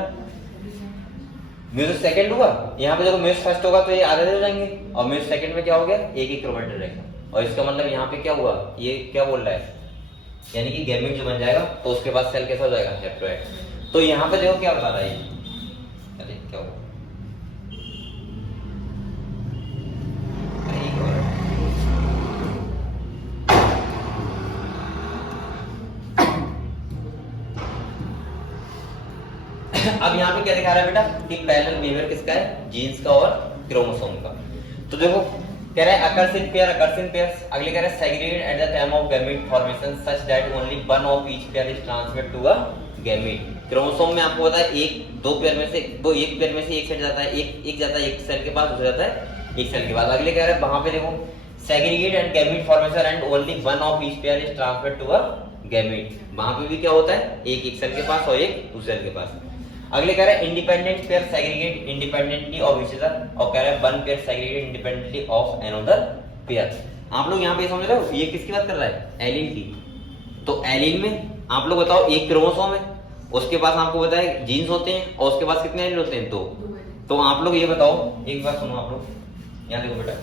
म्यूसिस सेकंड हुआ, यहाँ पे देखो म्यूसिस फर्स्ट होगा तो ये आधे हो जाएंगे, और म्यूसिस सेकंड में क्या हो गया? एक ही क्रोमेटिन रहेगा। और इसका मतलब यहाँ पे क्या हुआ? ये क्या बोल रहा है? यानी कि गैमेट जो बन जाएगा तो उसके बाद सेल कैसा हो जाएगा? हेप्लॉइड। तो यहाँ पे देखो क्या बता रहा है, अरे क्या हुआ? अब यहाँ पे क्या दिखा रहा है बेटा कि पैरेलल बिहेवियर किसका है? जीन्स का और क्रोमोसोम का। तो देखो कह रहा है अकर्स इन पेयर्स। अगले कह रहा है segregated at the time of gamete formation such that only one of each pair is transferred to a gamete. Chromosome में आपको पता है एक पेयर में से एक सेट जाता है, एक जाता है एक सेल के पास, दूसरा जाता है एक सेल के पास। अगले कह रहा है वहां पे देखो segregate and gamete formation and only one of each pair is transferred to a gamete. वहां पे भी क्या होता है? एक सेल के पास और एक दूसरे सेल के पास। अगले कह रहा है independent pair segregate independently of each other, और कह रहा है one pair segregate independently of another pair. आप लोग यहाँ पे समझ रहे हो ये किसकी बात कर रहा है? एलील की। तो एलील में आप लोग बताओ एक क्रोमोसोम है, उसके पास आपको पता है जीन्स होते हैं, और उसके पास कितने एलील होते हैं? 2। तो आप लोग ये बताओ, एक बात सुनो आप लोग, यहाँ देखो बेटा,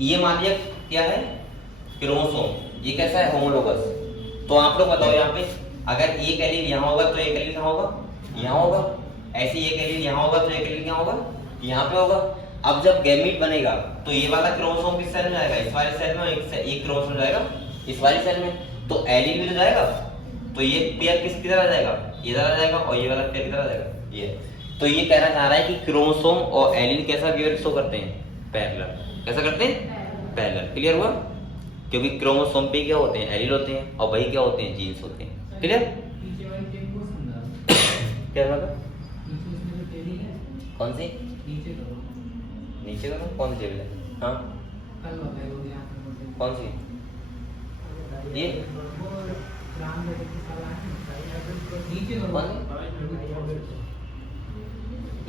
ये मान लिया क्या है? क्रोमोसोम। ये कैसा है? होमोलोगस। तो आप लोग बताओ यहाँ पे अगर एक एलील यहाँ होगा तो एक एलील कहाँ होगा? यहाँ होगा। ऐसे एक एलील यहाँ होगा तो एक एलील कहाँ होगा? यहाँ पे होगा। अब जब गैमीट बनेगा तो ये वाला क्रोमोसोम किस सेल में जाएगा? इस वाले सेल में। एक क्रोमोसोम जाएगा इस वाले सेल में, तो एलील भी तो जाएगा, तो ये पेयर किसकी तरह जाएगा? ये तरह जाएगा, और ये वाला पेयर की तरह जाएगा ये। तो ये कहना चाह रहा है कि क्रोमोसोम और एलील कैसा बिहेवियर शो करते हैं? पैरेलल। कैसा करते हैं? पैरेलल। क्लियर हुआ? क्योंकि क्रोमोसोम पे क्या होते हैं? एलील होते हैं, और वही क्या होते हैं? जीन्स होते हैं। क्लियर? क्या मतलब? कौन सी? नीचे करो। कौन सी टेबल है? हाँ कौन सी? ये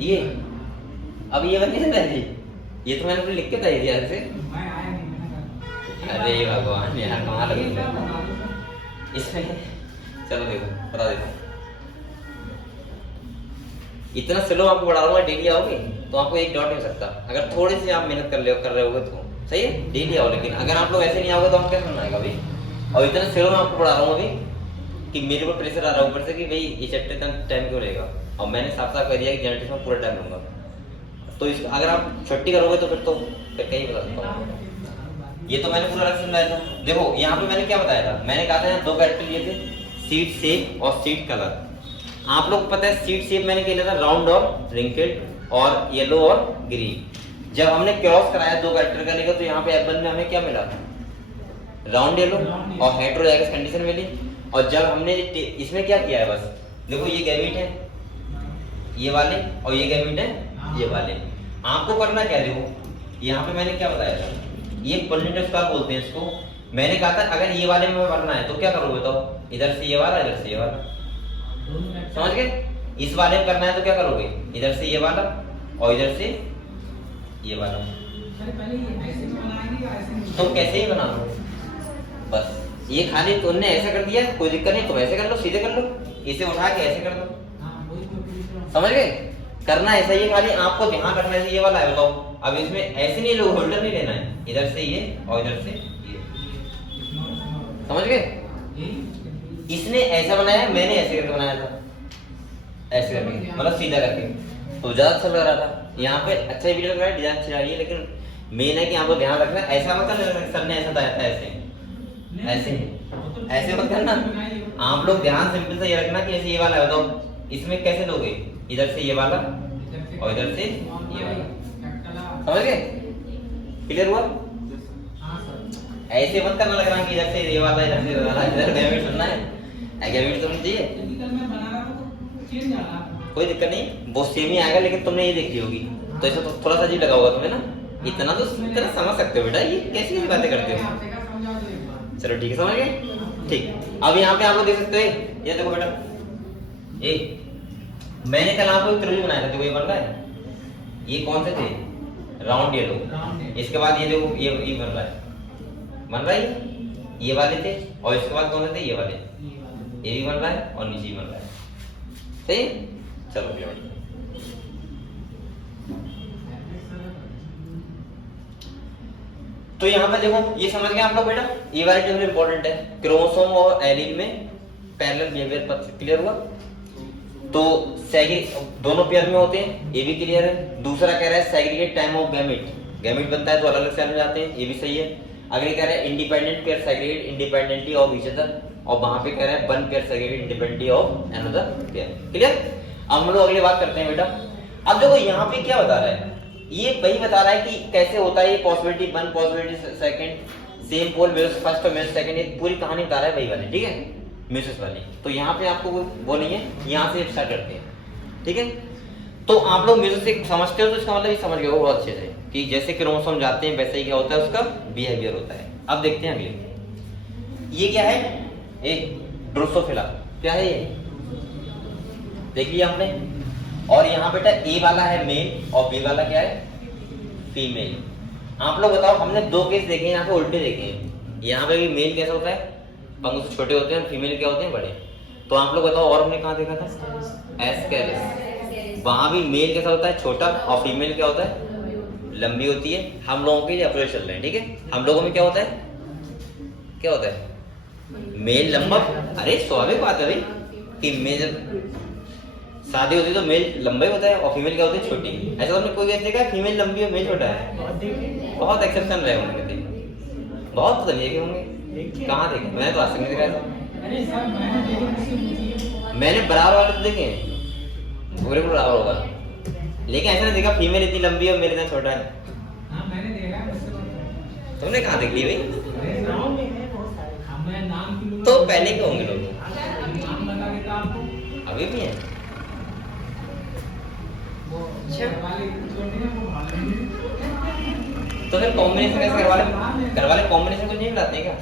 ये अब ये बनी है, ये तो मैंने लिख के दे दिया से। अरे भगवान यार कमाल हो गई इसमें। चलो देखो बता देता हूँ, इतना स्लो आपको पढ़ा रहा हूँ, डेली आओगे तो आपको एक डॉट नहीं सकता। अगर थोड़ी सी आप मेहनत कर रहे होगे तो सही है, डेली आओ। लेकिन अगर आप लोग ऐसे नहीं आओगे तो हम क्या समझ आएगा भाई? और इतना स्लो मैं आपको पढ़ा रहा हूँ अभी कि मेरे ऊपर प्रेशर आ रहा है ऊपर से कि भाई ये चैप्टर इतना टाइम क्यों रहेगा, और मैंने साफ साफ कह दिया कि जेनेटिक्स में पूरा टाइम लूंगा। तो इस अगर आप छुट्टी करोगे तो फिर कहीं बता सकता हूँ। ये तो मैंने पूरा अलग समझाया था। देखो यहाँ पे मैंने क्या बताया था, मैंने कहा था यहाँ दो कैरेक्टर लिए थे, सीट शेप और सीट कलर। आप लोग पता है सीट शेप मैंने क्या लिया था, राउंड और रिंकल्ड और येलो और ग्रीन। जब हमने क्रॉस कराया दो कैरेक्टर का लेकर तो यहाँ पे F1 में हमें क्या मिला, राउंड येलो और हेटेरोजाइगस कंडीशन मिली। और जब हमने इसमें क्या किया है, बस देखो ये गैमीट है ये वाले और ये गैमीट है ये वाले। आपको करना क्या, देखो यहाँ पे मैंने क्या बताया था, ये पॉलिनेटर स्क्वायर बोलते हैं इसको। मैंने कहा था अगर ये वाले में भरना है तो क्या करोगे, बताओ, इधर से ये वाला इधर से ये वाला, समझ गए। इस वाले में करना है तो क्या करोगे, इधर से ये वाला और इधर से ये वाला। तुम कैसे ही बना लो, बस ये खाली तुमने ऐसा कर दिया, कोई दिक्कत नहीं, तुम ऐसे कर लो, सीधे कर लो, इसे उठा के ऐसे कर दो, समझ गए। करना ऐसा ही, खाली आपको ध्यान रखना है ये वाला है, बताओ। अब इसमें ऐसे नहीं लो, होल्डर नहीं लेना है, इधर से ये और इधर से ये, समझ गए। इसने ऐसा बनाया, मैंने ऐसे करके बनाया था, ऐसे करके मतलब सीधा करके, तो ज्यादा अच्छा लग रहा था। यहाँ पे अच्छा वीडियो लग रहा है, डिजाइन अच्छी आई है, लेकिन मेन है कि आपको ध्यान रखना ऐसा मत करना सर ने ऐसा बताया था ऐसे ऐसे मत करना। आप लोग ध्यान सिंपल से ये रखना कि ऐसे ये वाला है, बताओ इसमें कैसे लोगे, इधर से ये वाला और इधर से ये वाला, समझ गए, क्लियर हुआ। ऐसे मत करना लग रहा है कि इधर से ये वाला इधर से ये वाला, इधर गैमिट सुनना है, गैमिट सुनना चाहिए, कोई दिक्कत नहीं, वो सेम ही आएगा, लेकिन तुमने ये देखी होगी तो ऐसा तो थोड़ा सा अजीब लगा होगा तुम्हें ना, इतना तो इतना समझ सकते हो बेटा, ये कैसी कैसी बातें करते हो। चलो ठीक है, समझ गए, ठीक। अब यहाँ पे आप लोग देख सकते हो, ये देखो बेटा, ये मैंने कल आपको एक त्रिभुज बनाया था, देखो ये बन रहा है, ये कौन से थे, राउंड येलो, इसके बाद ये देखो ये बन रहा है ये वाले थे, और इसके बाद कौन से थे, ये वाले, ये भी बन रहा है और नीचे भी बन रहा है, सही। चलो बेटा, तो यहाँ पे देखो ये समझ गए आप लोग बेटा, ये वाली टेबल इंपॉर्टेंट है, क्रोमोसोम और एलील में पैरेलल बिहेवियर पर क्लियर हुआ। तो दोनों पेयर में होते हैं, ये भी क्लियर है। दूसरा कह रहा है segregate time of gamete, gamete बनता है तो अलग अलग सेल में जाते हैं, ये भी सही है। अगले कह रहा है independent pair segregate independently of each other, और वहां पे कह रहा है one pair segregate independently of another pair, clear. अब हम लोग अगली बात करते हैं बेटा। अब देखो यहाँ पे क्या बता रहा है, ये वही बता रहा है कि कैसे होता है ये possibility 1 possibility second same pole meiosis first और मेयोसिस सेकंड, एक पूरी कहानी बता रहा है वही वाली, ठीक है, मेयोसिस वाली। तो यहाँ पे आपको वो नहीं है, यहाँ से स्टार्ट करते हैं, ठीक है। तो आप लोग मेयोसिस से समझते हो तो इसका मतलब ये समझ गए हो बहुत अच्छे से कि जैसे क्रोमोसोम जाते हैं वैसे ही क्या होता है उसका बिहेवियर होता है। अब देखते हैं अगले, ये क्या है, एक ड्रोसोफिला, क्या है ये, देख लिया आपने। और यहाँ बेटा ए वाला है मेल और बी वाला क्या है, फीमेल। आप लोग बताओ, हमने दो केस देखे हैं, यहाँ पे उल्टे देखे हैं। यहाँ पे भी मेल कैसा होता है, पंख छोटे होते हैं, फीमेल क्या होते हैं, बड़े। तो आप लोग बताओ, और हमने कहाँ देखा था, एस्केरिस, वहां भी मेल कैसा होता है, छोटा, और फीमेल क्या होता है, लंबी होती है। हम लोगों के लिए अप्रोच चल रहे हैं, ठीक है। हम लोगों में क्या होता है, क्या होता है, मेल लंबा, अरे स्वाभाविक बात है भाई कि मेल शादी होती है तो मेल लंबा ही होता है और फीमेल क्या होती है, छोटी। ऐसा आपने कोई कैसे देखा है फीमेल लंबी और मेल छोटा है, बहुत एक्सेप्शन रहे होंगे, बहुत पता नहीं होंगे, कहाँ देखे, मैंने तो आज तक नहीं देखा ऐसा। मैंने बराबर वाले तो देखे हैं, पूरे बराबर होगा, लेकिन ऐसा नहीं देखा फीमेल इतनी लंबी और मेल इतना छोटा है। तुमने कहाँ देख ली भाई, तो पहले के होंगे लोग, अभी भी है। तो फिर कॉम्बिनेशन कैसे करवाले कॉम्बिनेशन कुछ नहीं मिलाते हैं क्या,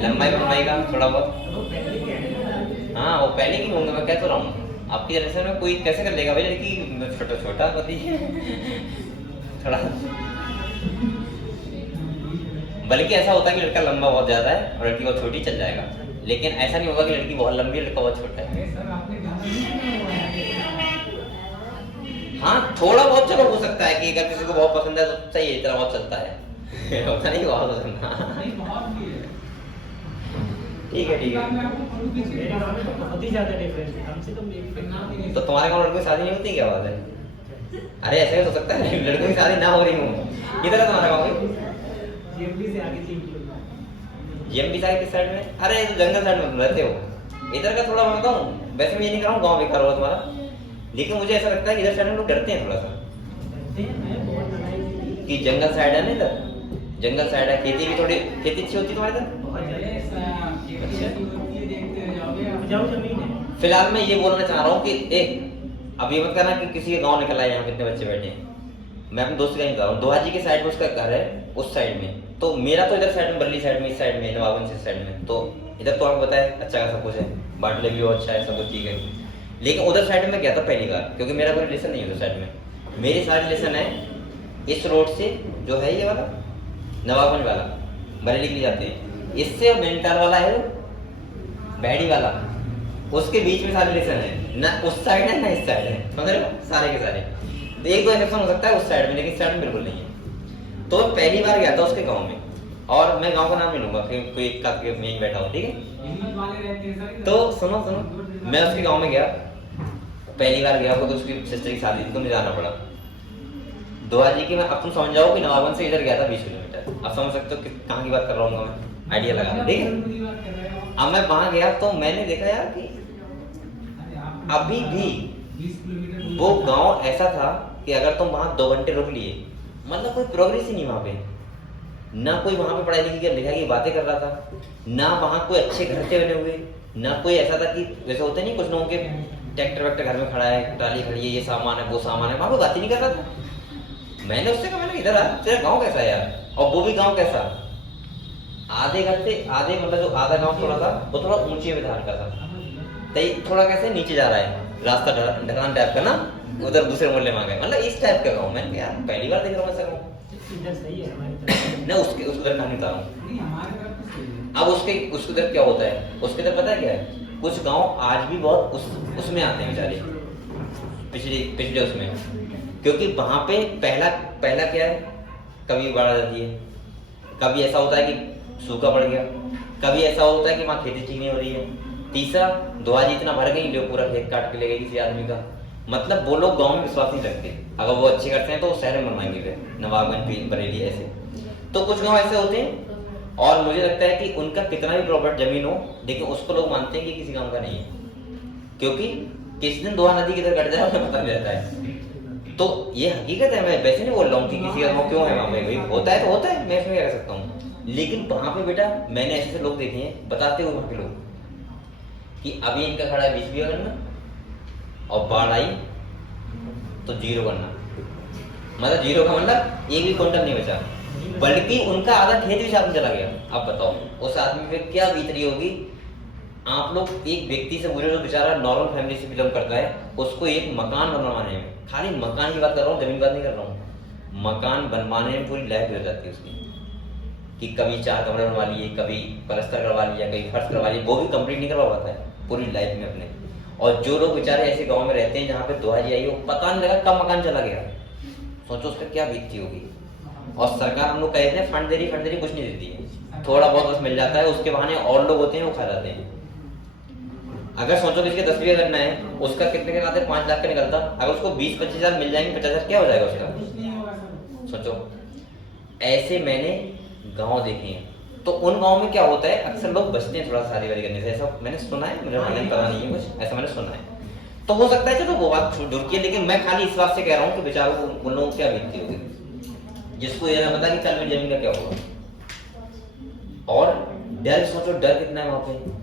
लंबाई लंबाई का थोड़ा बहुत, हाँ वो पहले की होंगे, मैं कह तो रहा हूँ। आपकी जनरेशन में कोई कैसे कर लेगा भाई, लड़की छोटा छोटा पति थोड़ा, बल्कि ऐसा होता है कि लड़का लंबा बहुत ज्यादा है और लड़की बहुत छोटी, चल जाएगा। लेकिन ऐसा नहीं होगा कि लड़की बहुत लंबी है लड़का बहुत छोटा है। हाँ थोड़ा बहुत चलो हो सकता है कि अगर किसी को बहुत पसंद है तो सही है, इतना बहुत चलता है होता नहीं बहुत पसंद। ठीक है ठीक है। मेरे गाँव में तो बहुत ही ज्यादा डिफरेंस है, कम से कम एक तो तुम्हारे गाँव लड़कों की शादी नहीं होती क्या बात है? अरे ऐसे भी हो सकता है लड़कों की शादी ना हो रही हो। किधर है तुम्हारा गाँव? जीएमडी से आगे 3 किलोमीटर। जीएमबी साइड किस साइड में? अरे ये तो जंगल साइड में रहते हो। इधर का थोड़ा मैं बताऊँ, वैसे मैं ये नहीं कर रहा हूँ गाँव बेकार हुआ तुम्हारा, लेकिन मुझे ऐसा लगता है कि इधर साइड में लोग डरते हैं थोड़ा सा कहते हैं मैं बहुत लड़ाई की, कि जंगल साइड है ना इधर, जंगल साइड है, खेती भी थोड़ी, खेती अच्छी होती है तुम्हारे इधर? बहुत ज्यादा उपजाऊ जमीन है। फिलहाल मैं ये बोलना चाह रहा हूँ कि अब ये मत करना कि किसी के गांव निकल आए यहाँ कितने बच्चे बैठे हैं। मैं अपने दोस्त का ही बता रहा हूँ, दोहाजी के साइड में उसका घर है, उस साइड में। तो मेरा तो इधर साइड में, बरली साइड में, इस साइड में, नवाबगंज से साइड में, तो इधर तो आपको पता है अच्छा का सब कुछ है, बाटले भी अच्छा है, सब कुछ ठीक है। लेकिन उधर साइड में मैं गया था पहली बार, क्योंकि मेरा कोई रिलेशन नहीं है उधर साइड में। मेरे सारे रिलेशन है इस रोड से, जो है ये वाला नवाबगंज वाला, बरेली के लिए जाते हैं, इससे और नैनीताल वाला है बैडी वाला, उसके बीच में सारे रिलेशन है ना, उस साइड है ना इस साइड है, समझ रहे हो, सारे के सारे। तो एक दो इलेक्शन हो सकता है उस साइड में, लेकिन इस साइड में बिल्कुल नहीं है। तो मैं पहली बार गया था उसके गांव में, और मैं गांव का नाम नहीं लूंगा क्योंकि कोई एक काफी में ही बैठा हूँ, ठीक है। तो सुनो सुनो, मैं उसके गांव में गया, पहली बार गया, तो उसकी सिस्टर की शादी थी तो मुझे जाना पड़ा। दोहाजी की, मैं अब तुम समझ जाओ कि नवाबगंज से इधर गया था 20 किलोमीटर। अब समझ सकते हो कि कहाँ की बात कर रहा हूँ मैं, आइडिया लगा लो, ठीक है। अब मैं वहां गया तो मैंने देखा यार कि अभी भी वो गांव ऐसा था कि अगर तुम वहां 2 घंटे रुक लिए, मतलब कोई प्रोग्रेस ही नहीं वहां पे, ना कोई वहां पे पढ़ाई लिखी लिखाई की बातें कर रहा था, ना वहां कोई अच्छे घर से बने हुए, ना कोई ऐसा था कि जैसे होते नहीं कुछ लोगों के ट्रैक्टर वैक्टर घर में खड़ा है, ट्राली खड़ी है, ये सामान है वो सामान है, वहां पे बात ही नहीं कर रहा था। मैंने उससे कहा, मैंने इधर आ, तेरा गाँव कैसा है यार, और वो भी गाँव कैसा, आधे घर से आधे, मतलब जो आधा गांव थोड़ा था वो थोड़ा ऊंचे विधान का था, तो थोड़ा कैसे नीचे जा रहा है रास्ता, ढलान टाइप का ना, उधर दूसरे मोहल्ले में आ गए, मतलब इस टाइप का गाँव। मैंने यार पहली बार देख रहा हूँ ऐसा गाँव। इधर सही है हमारी तरफ। ना उसके उधर कहानी बता रहा हूँ। अब उसके उधर क्या होता है, उसके उधर पता है क्या है, कुछ गाँव आज भी बहुत उसमें आते हैं बेचारे, पिछले उसमें, क्योंकि वहां पे पहला क्या है, कभी बाढ़ आ जाती है, कभी ऐसा होता है कि सूखा पड़ गया, कभी ऐसा होता है कि वहाँ खेती ठीक नहीं हो रही है, तीसरा दोहाजी इतना भर गई जो पूरा खेत काट के ले गई किसी आदमी का। मतलब वो लोग गांव में विश्वास नहीं रखते, अगर वो अच्छे करते हैं तो वो शहर में बनवाएंगे फिर, नवाबगंज बरेली ऐसे। तो कुछ गांव ऐसे होते हैं, और मुझे लगता है कि उनका कितना भी प्रॉपर्ट जमीन हो, लेकिन उसको लोग मानते हैं कि किसी गाँव का नहीं है, क्योंकि किस दिन दोहा नदी किधर कट जाए उन्हें पता नहीं रहता है। तो ये हकीकत है, मैं वैसे नहीं बोल रहा हूँ कि किसी का गाँव क्यों है वहाँ पे, भाई होता है तो होता है, मैं इसमें क्या कर सकता हूँ। लेकिन वहां पे बेटा मैंने ऐसे लोग देखे हैं, बताते हुए वहां के लोग, कि अभी इनका खड़ा है 20 बीघा गन्ना, और बाढ़ आई तो 0 गन्ना, मतलब 0 का मतलब 1 भी क्विंटल नहीं बचा, बल्कि उनका आधा खेत भी साथ में चला गया। अब बताओ उस आदमी पे क्या बीत रही होगी। आप लोग एक व्यक्ति से पूछो जो बेचारा नॉर्मल फैमिली से बिलोंग करता है, उसको एक मकान बनवाने में, खाली मकान की बात कर रहा हूँ, जमीन की बात नहीं कर रहा हूँ, मकान बनवाने में पूरी लाइफ हो जाती है उसकी, कि कभी 4 कमरे बनवा लिए, कभी प्लास्टर करवा लिया, कभी फर्श करवा लिया, वो भी कंप्लीट नहीं करवा पाता है पूरी लाइफ में अपने। और जो लोग बेचारे ऐसे गांव में रहते हैं जहाँ पे दोहाजी आई हो, पता नहीं लगा कब मकान चला गया, सोचो उसका क्या बीतती होगी। और सरकार हम लोग कहते हैं फंड दे रही, कुछ नहीं देती है, थोड़ा बहुत बस मिल जाता है, उसके बहाने और लोग होते हैं वो खा जाते हैं। अगर सोचो किसी के 10 बीघा करना है, उसका कितने का खाते 5 लाख का निकलता, अगर उसको 20-25 हजार मिल जाएंगे, 50 हजार क्या हो जाएगा उसका, सोचो। ऐसे मैंने गांव देखे हैं। तो उन गांव में क्या होता है, अक्सर लोग बचते हैं थोड़ा शादी वादी करने से, ऐसा मैंने सुना है, मुझे मालूम पता नहीं है कुछ, ऐसा मैंने सुना है। तो हो सकता है चलो वो बात दूर की है, लेकिन मैं खाली इस बात से कह रहा हूँ कि बेचारों को, उन लोगों को क्या बीतती होगी, जिसको ये ना पता कि कल मेरी जमीन का क्या होगा। और डर, सोचो डर कितना है वहां पे।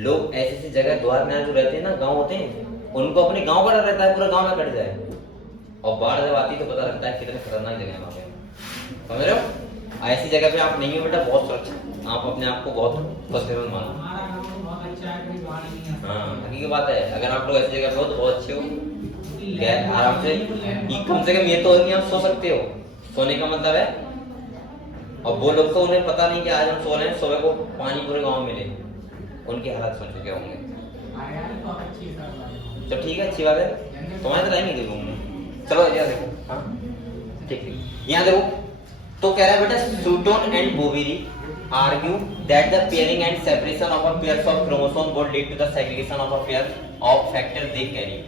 लोग ऐसी ऐसी जगह द्वार में जो रहते हैं ना, गांव होते हैं, उनको अपने गांव का डर रहता है, पूरा गांव ना कट जाए। और बाढ़ जब आती तो पता लगता है कितने खतरनाक जगह है वहां पे, समझ रहे हो। ऐसी जगह पे आप नहीं हो बेटा, बहुत सुरक्षित, आप अपने आप को बहुत खुशकिस्मत मानो। हाँ हकीकत बात है, अगर आप लोग ऐसी जगह पे हो तो बहुत अच्छे हो, गैर आराम से, कम से कम ये तो है कि आप सो सकते हो, सोने का मतलब है। और वो लोग तो उन्हें पता नहीं कि आज हम सो रहे हैं, सुबह को पानी पूरे गाँव में मिले, उनके हालात सोच चुके होंगे। तो ठीक है, अच्छी बात है, तुम्हारे तो नहीं घूमने, चलो यहाँ देखो। हाँ ठीक ठीक, यहाँ देखो। तो कह रहा है बेटा Sutton and Boveri argue that the pairing and separation of a pairs of chromosome would lead to the segregation of a pair of factor they carry.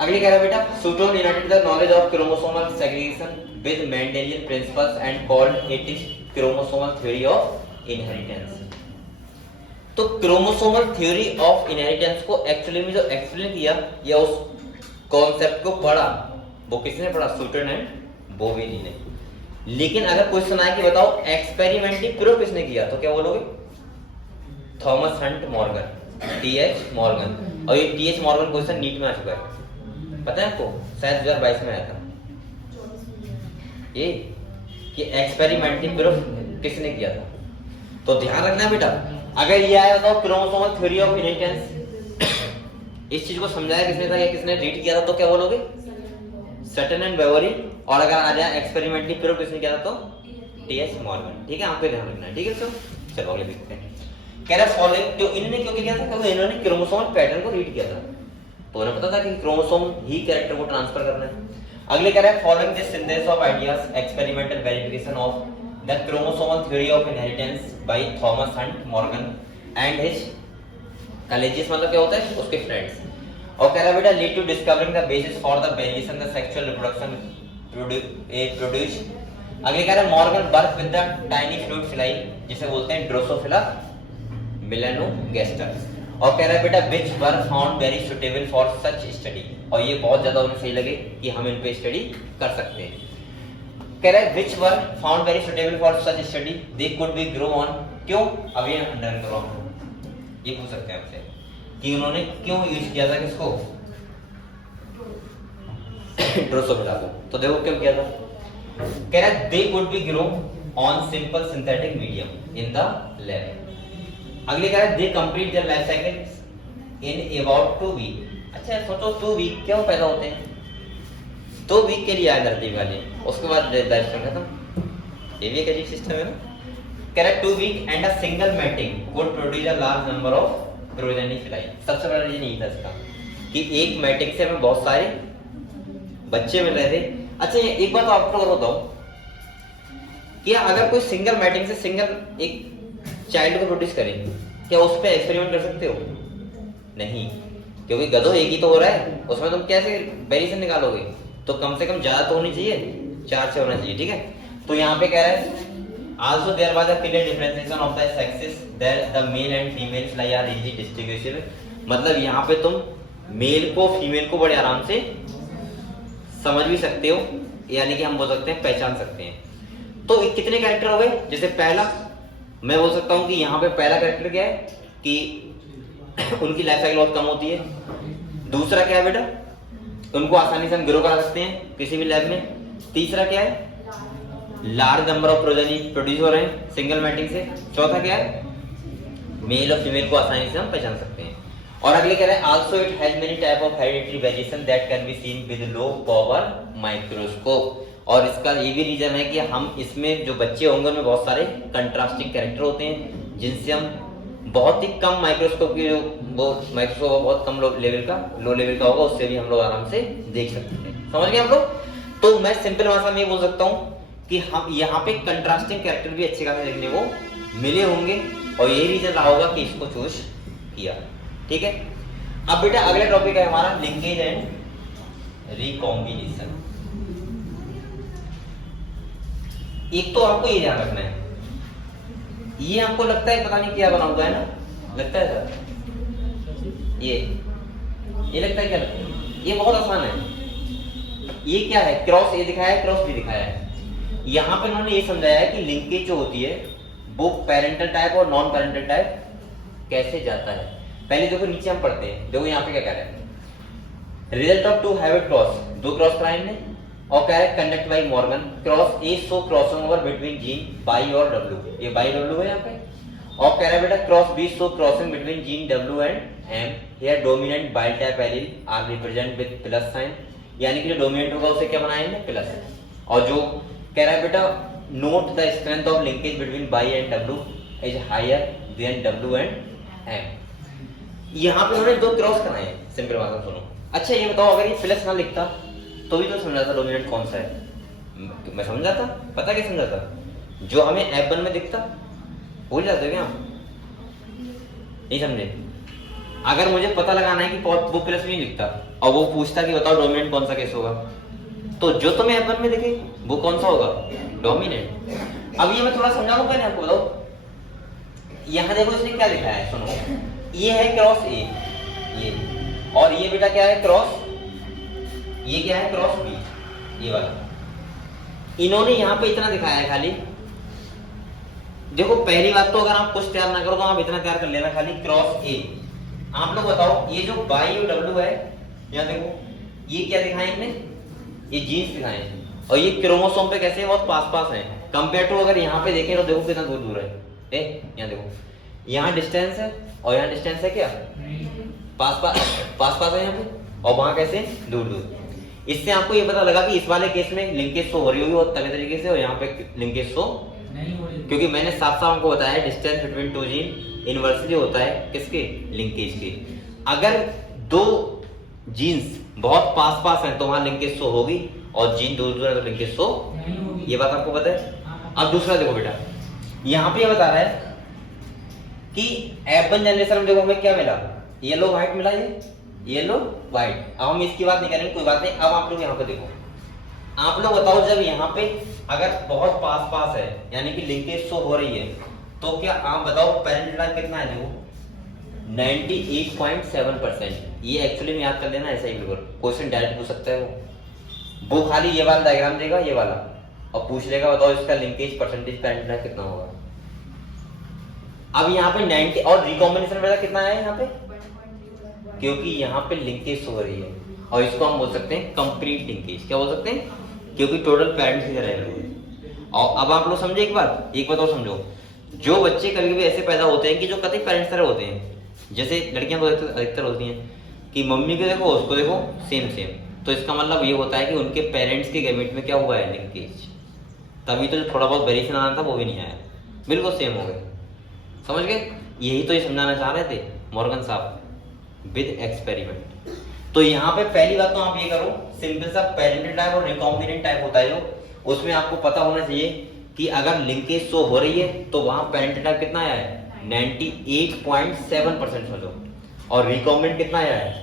अगली कह रहा है बेटा Sutton united the knowledge of chromosomal segregation with Mendelian principles and called it is chromosomal theory of inheritance. तो chromosomal theory of inheritance को actually में जो explain किया या उस कॉन्सेप्ट को पढ़ा वो किसने पढ़ा? सूटन एंड बोवेली ने। लेकिन अगर क्वेश्चन आए कि बताओ एक्सपेरिमेंटली प्रूव किसने किया तो क्या बोलोगे? Thomas Hunt Morgan, TH Morgan. और ये टीएच मॉर्गन क्वेश्चन नीट में आ चुका है, पता है आपको? शायद 2022 में आया था ये कि एक्सपेरिमेंटली प्रूव किसने किया था। तो ध्यान रखना बेटा, अगर ये आया तो क्रोमोसोमल थ्योरी ऑफ इनहेरिटेंस इस चीज को समझाया किसने था या किसने रीड किया था तो क्या बोलोगे? Sutton and Boveri. और अगर आ जाए एक्सपेरिमेंटली प्रूव किसने किया था तो टीएच मॉर्गन। ठीक है, आपको ध्यान रखना है। ठीक है, चलो अगले देखते हैं। कह रहा फॉलोइंग क्यों इन्होंने क्यों किया था? क्योंकि इन्होंने क्रोमोसोमल पैटर्न को रीड किया था, तो उन्हें पता था कि क्रोमोसोम ही कैरेक्टर को ट्रांसफर करना है। अगले कह रहा है following this synthesis of ideas experimental verification of the chromosomal theory of inheritance by Thomas Hunt Morgan and his colleges, मतलब क्या होता है उसके फ्रेंड्स। और कह रहा बेटा lead to discovering the basis for the variation the sexual reproduction produce. अगले कह रहा है Morgan birth with the tiny fluid fly जिसे बोलते हैं ड्रोसोफिला मेलानोगैस्टर। और कह रहा है बेटा which were found very suitable for such study, और ये बहुत ज्यादा उन्हें सही लगे कि हम इन पे स्टडी कर सकते हैं। कह रहा है which were found very suitable for such study they could be grow on. क्यों? अब ये अंडर करो, ये पूछ सकते हैं आपसे कि उन्होंने क्यों यूज किया था किसको? ड्रोसोफिला को। तो देखो क्यों किया था। कह रहा है they could be grow on simple synthetic medium in the lab. अगले कह रहा है they complete their life cycle in about 2 week. अच्छा सोचो 2 वीक क्यों पैदा होते हैं? 2 वीक के लिए आए धरती वाले, उसके बाद लाइफ साइकिल खत्म। ये भी एक अजीब सिस्टम है ना। कह रहा है 2 week and a single mating would produce a large number of progeny fly. सबसे बड़ा रीजन यही था इसका कि एक मैटिंग से हमें बहुत सारे बच्चे मिल रहे थे। अच्छा एक बात आपको बताऊं, क्या अगर कोई सिंगल मैटिंग से सिंगल एक चाइल्ड को प्रोड्यूस करे, क्या उस पर एक्सपेरिमेंट कर सकते हो? नहीं, क्योंकि गधो एक ही तो हो रहा है, उसमें तुम कैसे वेरिएशन निकालोगे? तो कम से कम ज्यादा तो होनी चाहिए, 4 से होना चाहिए। ठीक है, तो यहाँ पे कह रहा है also there was a clear differentiation of the sexes there the male and female fly are easily distinguishable। मतलब यहाँ पे तुम मेल को फीमेल को बड़े आराम से समझ भी सकते हो, यानी कि हम बोल सकते हैं पहचान सकते हैं। तो कितने कैरेक्टर हो गए? जैसे पहला मैं बोल सकता हूँ कि यहाँ पे पहला कैरेक्टर क्या है कि उनकी लाइफ साइकिल बहुत कम होती है। दूसरा क्या है बेटा? उनको आसानी से हम ग्रो करा सकते हैं किसी भी लैब में। तीसरा क्या है? Large number of progeny produce हो रहे हैं सिंगल मैटिंग से। चौथा क्या है? मेल और फीमेल को आसानी से हम पहचान सकते हैं। और अगले कह रहे हैं also it has many type of hereditary variation that can be seen with low power microscope. और इसका ये भी रीजन है कि हम इसमें जो बच्चे होंगे उनमें बहुत सारे कंट्रास्टिंग कैरेक्टर होते हैं जिनसे हम बहुत ही कम माइक्रोस्कोप की जो वो माइक्रोस्कोप बहुत कम लो लेवल का होगा, उससे भी हम लोग आराम से देख सकते हैं। समझ गए हम लोग? तो मैं सिंपल भाषा में ये बोल सकता हूँ कि हम यहाँ पे कंट्रास्टिंग कैरेक्टर भी अच्छे खासे देखने को मिले होंगे और यही रीजन रहा होगा कि इसको चूज किया। ठीक है, अब बेटा अगला टॉपिक है हमारा लिंकेज एंड रिकॉम्बिनेशन। एक तो आपको ये ध्यान रखना है, ये आपको लगता है पता नहीं क्या बना हुआ है ना, लगता है सर ये लगता है क्या लगता है? ये बहुत आसान है। ये क्या है? क्रॉस ए दिखाया है, क्रॉस बी दिखाया है। यहाँ पे उन्होंने ये समझाया है कि लिंकेज जो होती है वो पेरेंटल टाइप और नॉन पेरेंटल टाइप कैसे जाता है। पहले देखो नीचे हम पढ़ते हैं, देखो यहाँ पे क्या कह रहा है, रिजल्ट ऑफ 2 हैविड क्रॉस, 2 क्रॉस कराए ने और कह रहा है conduct by Morgan cross A so crossing over between gene Y और डब्ल्यू, ये बाई डब्ल्यू है यहाँ पे। और कह रहा है बेटा cross B so crossing between gene W and M, here dominant बाइल type allele are represent with plus sign, यानी कि जो डोमिनेंट होगा उसे क्या बनाएंगे? प्लस। और जो कह रहा है बेटा note the strength of linkage between Y and W is higher than W and M. यहाँ पे उन्होंने 2 क्रॉस कराए हैं, सिंपल बात है, सुनो। अच्छा ये बताओ अगर ये प्लस ना लिखता तो भी तो समझा था डोमिनेंट कौन सा है, मैं समझा था, पता क्या समझा था? जो हमें F1 में दिखता, भूल जाते हो क्या? नहीं समझे? अगर मुझे पता लगाना है कि वो प्लस नहीं लिखता और वो पूछता कि बताओ डोमिनेंट कौन सा केस होगा, तो जो तुम्हें F1 में दिखे वो कौन सा होगा? डोमिनेंट। अब ये मैं थोड़ा समझाऊं पहले आपको, बताओ यहाँ देखो इसने क्या लिखा है, सुनो, ये है क्रॉस ए, ये, और ये बेटा क्या है क्रॉस, ये क्या है क्रॉस बी, ये वाला। इन्होंने यहाँ पे इतना दिखाया है खाली। देखो पहली बात तो अगर आप कुछ तैयार ना करो तो आप इतना तैयार कर लेना खाली क्रॉस ए। आप लोग बताओ ये जो बाई और डब्ल्यू है, यहाँ देखो ये क्या दिखाए इनने, ये जीन्स दिखाए हैं, और ये क्रोमोसोम पे कैसे बहुत पास पास है कंपेयर टू अगर यहाँ पे देखें तो देखो कितना दूर दूर है। यहाँ देखो यहाँ डिस्टेंस है और यहाँ डिस्टेंस है क्या, पास पास है यहाँ पे, और वहां कैसे दूर दूर। इससे आपको ये पता लगा कि इस वाले केस में लिंकेज शो हो रही होगी और तगड़े तरीके से, और यहाँ पे लिंकेज शो नहीं हो रही, क्योंकि मैंने साफ साफ आपको बताया distance between to gene inversely होता है किसके, लिंकेज के। अगर दो जीन्स बहुत पास पास हैं तो वहां लिंकेज शो होगी, और जीन दूर दूर है तो लिंकेज शो नहीं होगी। ये बात आपको पता है। अब दूसरा देखो बेटा, यहाँ पे ये बता रहा है कि F1 जनरेशन में देखो हमें क्या मिला, येलो व्हाइट मिला, ये येलो व्हाइट। अब हम इसकी बात नहीं करेंगे, कोई बात नहीं। अब आप लोग यहाँ पे देखो, आप लोग बताओ जब यहाँ पे अगर बहुत पास पास है यानी कि लिंकेज शो हो रही है, तो क्या आप बताओ पेरेंट टाइम कितना है, देखो 98.7%। ये एक्चुअली में याद कर लेना, ऐसा ही बिल्कुल क्वेश्चन डायरेक्ट पूछ सकता है वो खाली ये वाला डायग्राम देगा ये वाला, और पूछ लेगा बताओ इसका लिंकेज परसेंटेज पेरेंट टाइम कितना होगा। अब यहाँ पे 90 और रिकॉम्बिनेशन वगैरह कितना है यहाँ पे, क्योंकि यहाँ पे लिंकेज हो रही है, और इसको हम बोल सकते हैं कंप्लीट लिंकेज। क्या बोल सकते हैं, क्योंकि टोटल पेरेंट्स की तरह है। और अब आप लोग समझे एक बात और समझो, जो बच्चे कभी कभी ऐसे पैदा होते हैं कि जो कतई पेरेंट्स तरह होते हैं, जैसे लड़कियां तो अधिकतर होती हैं कि मम्मी को देखो उसको देखो सेम सेम, तो इसका मतलब ये होता है कि उनके पेरेंट्स के गैमेट में क्या हुआ है, लिंकेज। तभी तो जो थोड़ा बहुत वेरिएशन आना था वो भी नहीं आया, बिल्कुल सेम हो गए। समझ गए? यही तो ये समझाना चाह रहे थे मॉर्गन साहब विद एक्सपेरिमेंट। तो यहाँ पे पहली बात तो आप ये करो, सिंपल सा पेरेंटल टाइप और रिकॉम्बिनेंट टाइप होता है जो, उसमें आपको पता होना चाहिए कि अगर लिंकेज शो हो रही है तो वहां पेरेंटल टाइप कितना आया है, 98.7% समझो, और रिकॉम्बिनेंट कितना आया है।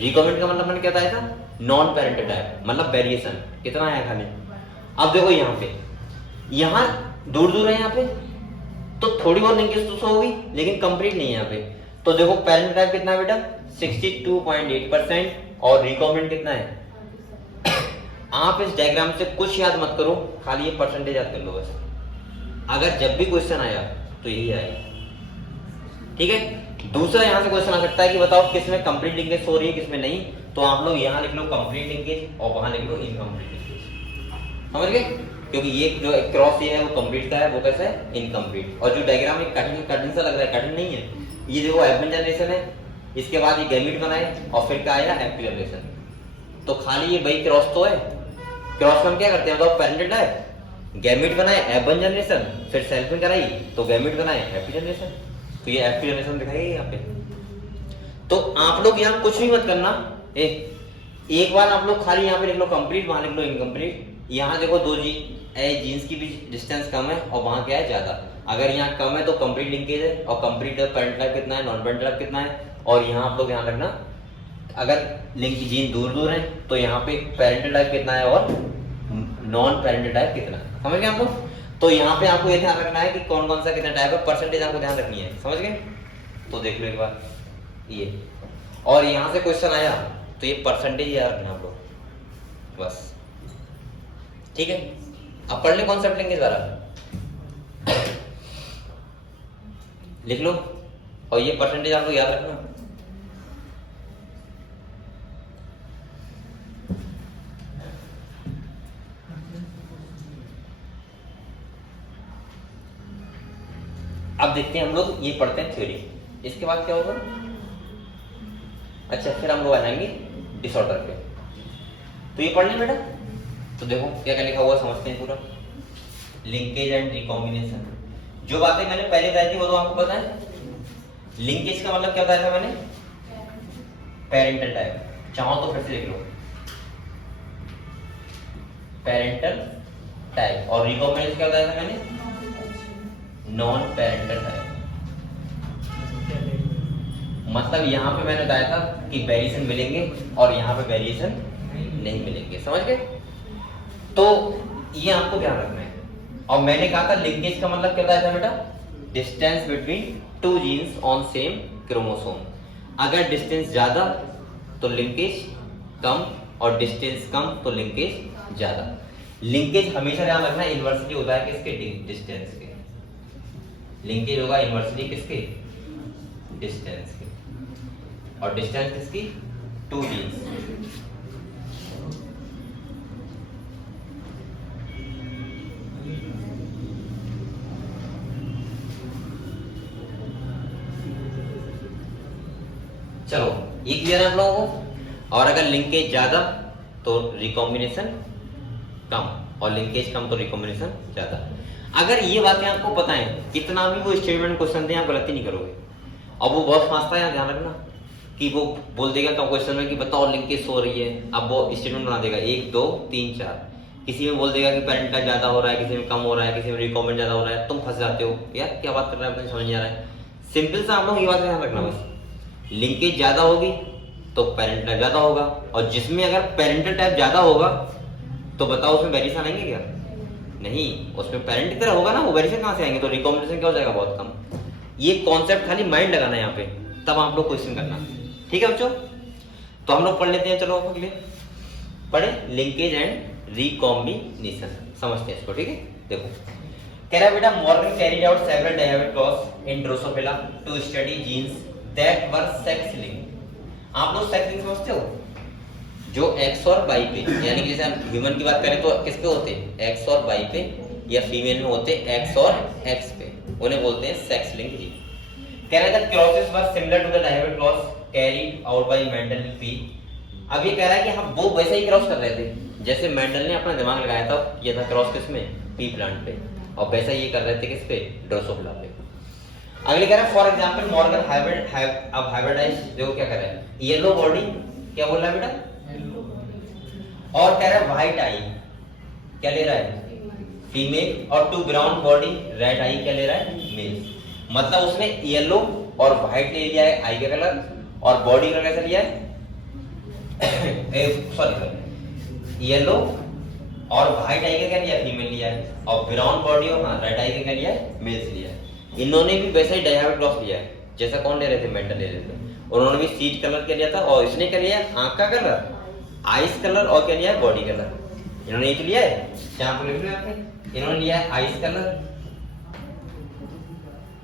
रिकॉम्बिनेंट का मतलब मैंने क्या बताया था, नॉन पेरेंटल टाइप, मतलब वेरिएशन कितना आया खाली। अब देखो यहाँ पे, यहाँ दूर दूर है यहाँ पे, तो थोड़ी बहुत लिंकेज तो होगी लेकिन कंप्लीट नहीं है यहाँ पे। तो देखो पेरेंट टाइप कितना है बेटा, 62.8%, और रिकॉम्बिनेंट कितना है। आप इस डायग्राम से कुछ याद मत करो, खाली ये परसेंटेज याद कर लो बस। अगर जब भी क्वेश्चन आया तो यही आएगा, ठीक है। दूसरा यहाँ से क्वेश्चन आ सकता है कि बताओ किसमें कंप्लीट लिंकेज हो रही है किसमें नहीं, तो आप लोग यहाँ लिख लो कंप्लीट लिंकेज और वहां लिख लो इनकम्प्लीट लिंकेज। समझ गए? क्योंकि ये जो क्रॉस ये है वो कंप्लीट का है, वो कैसा है, इनकम्प्लीट। और जो डायग्राम एक कठिन सा लग रहा है, कठिन नहीं है। ये देखो F1 जनरेशन है, इसके बाद ये गैमीट बनाए और फिर क्या आया F2 जनरेशन। तो खाली ये भाई क्रॉस तो है, क्रॉस में हम क्या करते हैं बताओ, पेरेंटल टाइप, गैमीट बनाए F1 जनरेशन, फिर सेल्फिंग कराई तो गैमीट बनाए F2 जनरेशन। तो ये F2 जनरेशन दिखाई यहाँ पे। तो आप लोग यहाँ कुछ भी मत करना, एक बार आप लोग खाली यहाँ पे लिख लो कंप्लीट, वहां लिख लो इनकम्प्लीट। यहाँ देखो दो जीन्स की भी डिस्टेंस कम है और वहां क्या है ज्यादा। अगर यहाँ कम है तो कंप्लीट लिंकेज है, और कंप्लीट पेरेंटल टाइप कितना है, नॉन पेरेंटल टाइप कितना है। और यहाँ आप लोग ध्यान रखना, अगर लिंक जीन दूर दूर है तो यहाँ पे पेरेंटल टाइप कितना है और नॉन पेरेंटल टाइप कितना है। समझ गए आप लोग? तो यहाँ पे आपको ये ध्यान रखना है कि कौन कौन सा कितना टाइप है, परसेंटेज आपको ध्यान रखनी है। समझ गए? तो देख लो एक बार ये, और यहाँ से क्वेश्चन आया तो ये परसेंटेज याद रखना आप लोग बस, ठीक है। अब पढ़ ले कॉन्सेप्ट लिंकेज वाला, लिख लो, और ये परसेंटेज आपको याद रखना। अब देखते हैं हम लोग, ये पढ़ते हैं थ्योरी, इसके बाद क्या होगा। अच्छा फिर हम लोग आ जाएंगे डिसऑर्डर पे। तो ये पढ़ लें बेटा। तो देखो क्या क्या लिखा हुआ समझते हैं पूरा। लिंकेज एंड रिकॉम्बिनेशन, जो बातें मैंने पहले बताई थी वो तो आपको पता है। लिंकेज का मतलब क्या बताया था मैंने, पेरेंटल टाइप। चाहो तो फिर से लिख लो, पेरेंटल टाइप, और रिकॉम्बिनेशन क्या बताया था मैंने, नॉन पेरेंटल टाइप। मतलब यहाँ पे मैंने बताया था कि वेरिएशन मिलेंगे और यहाँ पे वेरिएशन नहीं मिलेंगे, समझ गए? तो ये आपको ध्यान रखना है। और मैंने कहा था लिंकेज का मतलब क्या बताया था बेटा, distance between two genes on same chromosome. अगर डिस्टेंस ज्यादा तो लिंकेज कम, और डिस्टेंस कम तो लिंकेज ज्यादा। लिंकेज हमेशा ध्यान रखना इन्वर्सली होता है किसके, डिस्टेंस के। लिंकेज होगा इन्वर्सली किसके, डिस्टेंस के, और डिस्टेंस किसकी, टू जीन्स। चलो ये क्लियर है आप लोगों को। और अगर लिंकेज ज्यादा तो रिकॉम्बिनेशन कम, और लिंकेज कम तो रिकॉम्बिनेशन ज्यादा। अगर ये बातें आपको पता है, कितना भी वो स्टेटमेंट क्वेश्चन दे आप गलती नहीं करोगे। अब वो बहुत फांसता है, ध्यान रखना कि वो बोल देगा तो क्वेश्चन में कि बताओ लिंकेज हो रही है, अब वो स्टेटमेंट बना देगा 1 2 3 4। किसी में बोल देगा कि पेरेंट का ज्यादा हो रहा है, किसी में कम हो रहा है, किसी में रिकॉम्बिनेंट ज्यादा हो रहा है, तुम फंस जाते हो यार क्या बात कर रहा है, अपने समझ नहीं आ रहा है। सिंपल सा आप लोग ये बात ध्यान रखना बस, लिंकेज ज्यादा होगी तो पेरेंट टाइप ज्यादा होगा, और जिसमें अगर पेरेंटल टाइप ज्यादा होगा तो बताओ उसमें वेरिएशन आएंगे क्या, नहीं, उसमें पेरेंट की तरह होगा ना, वो वेरिएशन कहां से आएंगे, तो रिकॉम्बिनेशन क्या हो जाएगा, बहुत कम। ये कॉन्सेप्ट खाली माइंड लगाना है यहाँ पे, तब आप लोग क्वेश्चन करना, ठीक है बच्चों। तो हम लोग पढ़ लेते हैं, चलो अगले पढ़े लिंकेज एंड रिकॉम्बिनेशन, समझते हैं इसको, ठीक है। देखो कह रहा है बेटा, Morgan carried out several derivative cross in Drosophila to study genes that were sex linked. आप लोग सेक्स लिंक समझते हो, जो एक्स और वाई पे, यानी कि जैसे हम ह्यूमन की बात करें तो किस पे होते हैं, एक्स और वाई पे, या फीमेल में होते हैं एक्स और एक्स पे, उन्हें बोलते हैं सेक्स लिंक जीन। कह रहा है crosses were similar to the derivative cross carried out by Mendel in pea. अब ये कह रहा है कि हम वो वैसे ही क्रॉस कर रहे थे जैसे मेंडल ने अपना दिमाग लगाया था, ये था क्रॉस किसमें, पी प्लांट पे, और वैसा ये कर रहे थे किस पे, ड्रोसोफिला पे। अगले कह रहा है फॉर एग्जांपल मॉर्गन हाइब्रिडाइज, देखो क्या कर रहा है, येलो बॉडी, क्या बोल रहा है बेटा, और कह रहा है व्हाइट आई, क्या ले रहा है, फीमेल, और टू ब्राउन बॉडी रेड आई, क्या ले रहा है, मेल। मतलब उसने येलो और व्हाइट ले लिया है आई का कलर, और बॉडी का कैसा लिया है, सॉरी येलो और व्हाइट आई का क्या लिया, फीमेल लिया है, और ब्राउन बॉडी और रेड आई का क्या लिया है, मेल लिया है। इन्होंने भी वैसा ही डायहाइब्रिड क्रॉस लिया है जैसा कौन ले रहे थे, मेंडल ले रहे थे। उन्होंने भी सीट कलर क्या लिया था, और इसने क्या लिया, आंख का कलर, आइस कलर, और क्या लिया है, बॉडी कलर। इन्होंने एक लिया है, यहाँ पर लिख लो आपने, इन्होंने लिया है आइस कलर,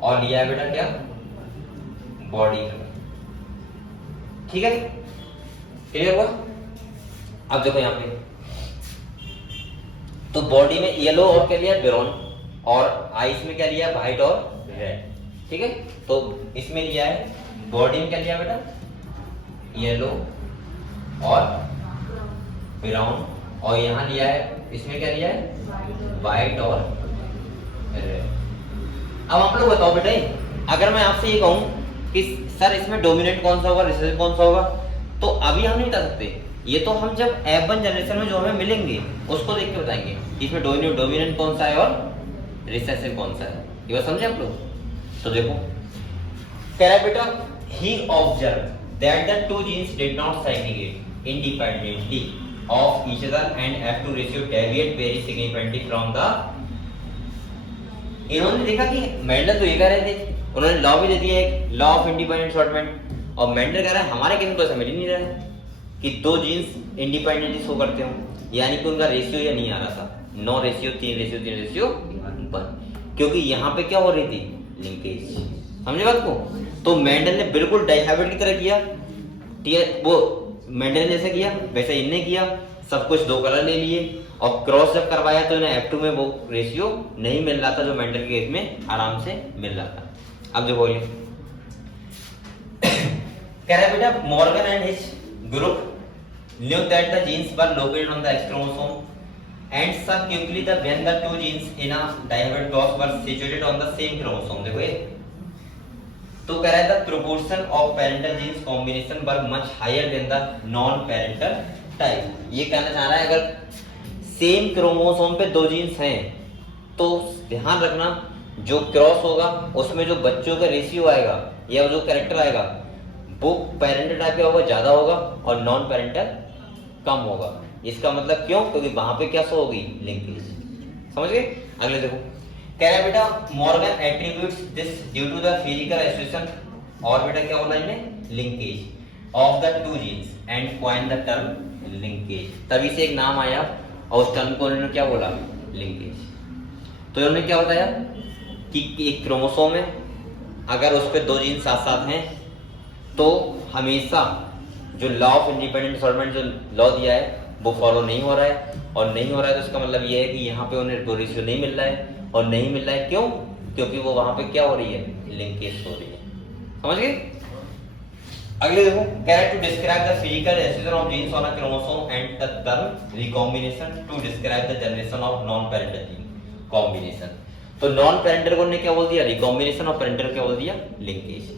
और लिया है बेटा क्या, बॉडी कलर, ठीक है, क्लियर हुआ। अब देखो यहाँ पे, तो बॉडी में येलो और क्या लिया, ब्राउन, और आइस में क्या लिया, व्हाइट और रेड, ठीक है। तो इसमें लिया है, बॉडी में क्या लिया बेटा, येलो और ब्राउन, और यहाँ लिया है, इसमें क्या लिया है, व्हाइट और रेड। अब आप लोग बताओ बेटा, अगर मैं आपसे ये कहूं कि सर इसमें डोमिनेंट कौन सा होगा, रिसेसिव कौन सा होगा, तो अभी हम नहीं बता सकते, ये तो हम जब F1 जनरेशन में जो हमें मिलेंगे उसको देख के बताएंगे कि इसमें डोमिनेंट कौन सा है और रिसेसिव कौन सा है, ये बात समझे आप लोग। तो देखो कह रहा है बेटा, he observed that the two genes did not segregate independently of each other and F2 ratio deviate very significantly from the। इन्होंने देखा कि मेंडल तो ये कह रहे थे, उन्होंने लॉ भी दे दिया एक, लॉ ऑफ इंडिपेंडेंट असॉर्टमेंट, और मेंडल कह रहा है हमारे केस में तो ऐसा मिल ही नहीं रहा है कि दो जीन्स इंडिपेंडेंटली शो करते हो, यानी कि उनका रेशियो या नहीं आ रहा था, 9 रेशियो 3 रेशियो 3 रेशियो 1, क्योंकि यहाँ पे क्या हो रही थी, लिंकेज, समझे बात को। तो मेंडल ने बिल्कुल डायहाइब्रिड की तरह किया, वो मेंडल ने जैसे किया वैसे इनने किया, सब कुछ 2 कलर ले लिए, और क्रॉस जब करवाया तो इन्हें F2 में वो रेशियो नहीं मिल रहा था जो मेंडल के केस में आराम से मिल रहा था। अब देखो ये कह रहा है बेटा, Morgan and his group knew that the genes were located on the X chromosome and subsequently when the two genes in a dihybrid cross were situated on the same chromosome। देखो ये तो कह रहा है the proportion of parental genes combination were much higher than the non parental type। ये कहना चाह रहा है अगर सेम क्रोमोसोम पे 2 जीन्स हैं तो ध्यान रखना जो क्रॉस होगा उसमें जो बच्चों का रेशियो आएगा या जो कैरेक्टर आएगा वो पेरेंटल टाइप का होगा, ज्यादा होगा, और नॉन पेरेंटल कम होगा। इसका मतलब क्यों? क्योंकि वहां पे क्या शो होगी? लिंकेज। समझ गए? अगले देखो, कह रहा है बेटा Morgan attributes this due to the physical association, और बेटा क्या बोला इन्हें? Linkage of the 2 genes and coin the term linkage. तभी से एक नाम आया और उस टर्म को उन्होंने क्या बोला? लिंकेज। तो उन्होंने क्या बताया कि एक क्रोमोसोम है, अगर उस पर 2 जीन साथ साथ हैं तो हमेशा जो लॉ ऑफ इंडिपेंडेंट असॉर्टमेंट जो लॉ दिया है वो फॉलो नहीं हो रहा है, और नहीं हो रहा है तो इसका मतलब ये है कि यहाँ पे उन्हें रेशियो नहीं मिल रहा है, और नहीं मिल रहा है क्यों? क्योंकि वो वहां पे क्या हो रही है? लिंकेज हो रही है। समझ गए? अगले देखो, कह रहा है to describe the physical association of genes on a chromosome and the term recombination to describe the generation of non parental gene combination. तो नॉन पेरेंटल को ने क्या बोल दिया? रिकॉम्बिनेशन, और पेरेंटल क्या बोल दिया? लिंकेज।